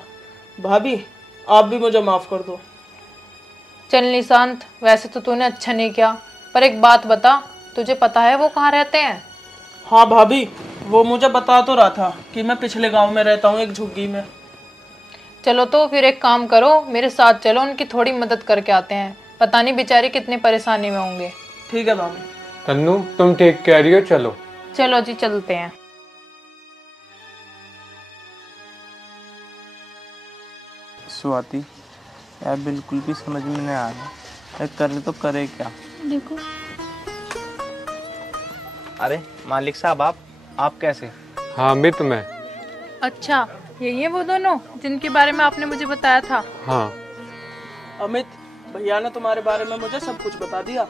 भाभी आप भी मुझे माफ़ कर दो। चल निशांत, वैसे तो तूने अच्छा नहीं किया, पर एक बात बता, तुझे पता है वो कहाँ रहते हैं? हाँ भाभी, वो मुझे बता तो रहा था कि मैं पिछले गांव में रहता हूँ, एक झुग्गी में। चलो तो फिर एक काम करो, मेरे साथ चलो, उनकी थोड़ी मदद करके आते हैं, पता नहीं बेचारे कितने परेशानी में होंगे। ठीक है भाभी। तन्नू तुम ठीक कह रही हो, चलो। चलो जी चलते हैं। स्वाति यार बिल्कुल भी समझ में नहीं आ रहा, करे तो करे क्या? देखो। अरे मालिक साहब, आप कैसे? हाँ अमित मैं। अच्छा, यही है वो दोनों जिनके बारे में आपने मुझे बताया था? हाँ। अमित, भैया ने तुम्हारे बारे में मुझे सब कुछ बता दिया।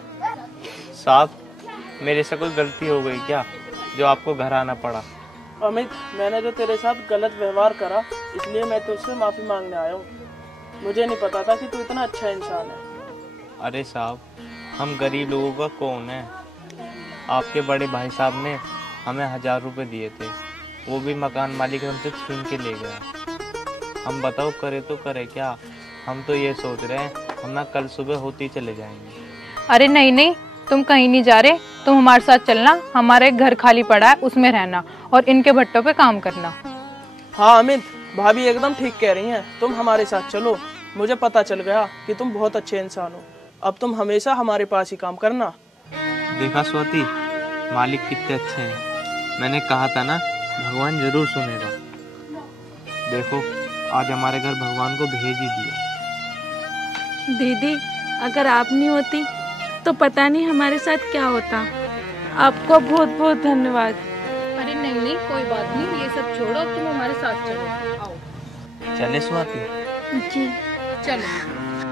साहब, मेरे से कोई गलती हो गई क्या जो आपको घर आना पड़ा? अमित, मैंने जो तेरे साथ गलत व्यवहार करा, इसलिए मैं तुझसे माफ़ी मांगने आया हूँ। मुझे नहीं पता था कि तू इतना अच्छा इंसान है। अरे साहब, हम गरीब लोगों का कौन है? आपके बड़े भाई साहब ने हमें 1000 रुपये दिए थे, वो भी मकान मालिक हमसे छीन के ले गया। हम बताओ करे तो करे क्या? हम तो ये सोच रहे हैं हम ना कल सुबह होते ही चले जाएंगे। अरे नहीं नहीं, तुम कहीं नहीं जा रहे, तुम हमारे साथ चलना, हमारा एक घर खाली पड़ा है, उसमें रहना और इनके भट्टों पे काम करना। हाँ अमित, भाभी एकदम ठीक कह रही हैं, तुम हमारे साथ चलो। मुझे पता चल गया कि तुम बहुत अच्छे इंसान हो, अब तुम हमेशा हमारे पास ही काम करना। देखा स्वाति, मालिक कितने अच्छे हैं। मैंने कहा था ना, भगवान जरूर सुनेगा। देखो आज हमारे घर भगवान को भेज ही दिया। दीदी, अगर आप नहीं होती तो पता नहीं हमारे साथ क्या होता। आपको बहुत बहुत धन्यवाद। अरे नहीं नहीं, कोई बात नहीं, ये सब छोड़ो, तुम हमारे साथ चलो, आओ। चले स्वाति? जी चलो।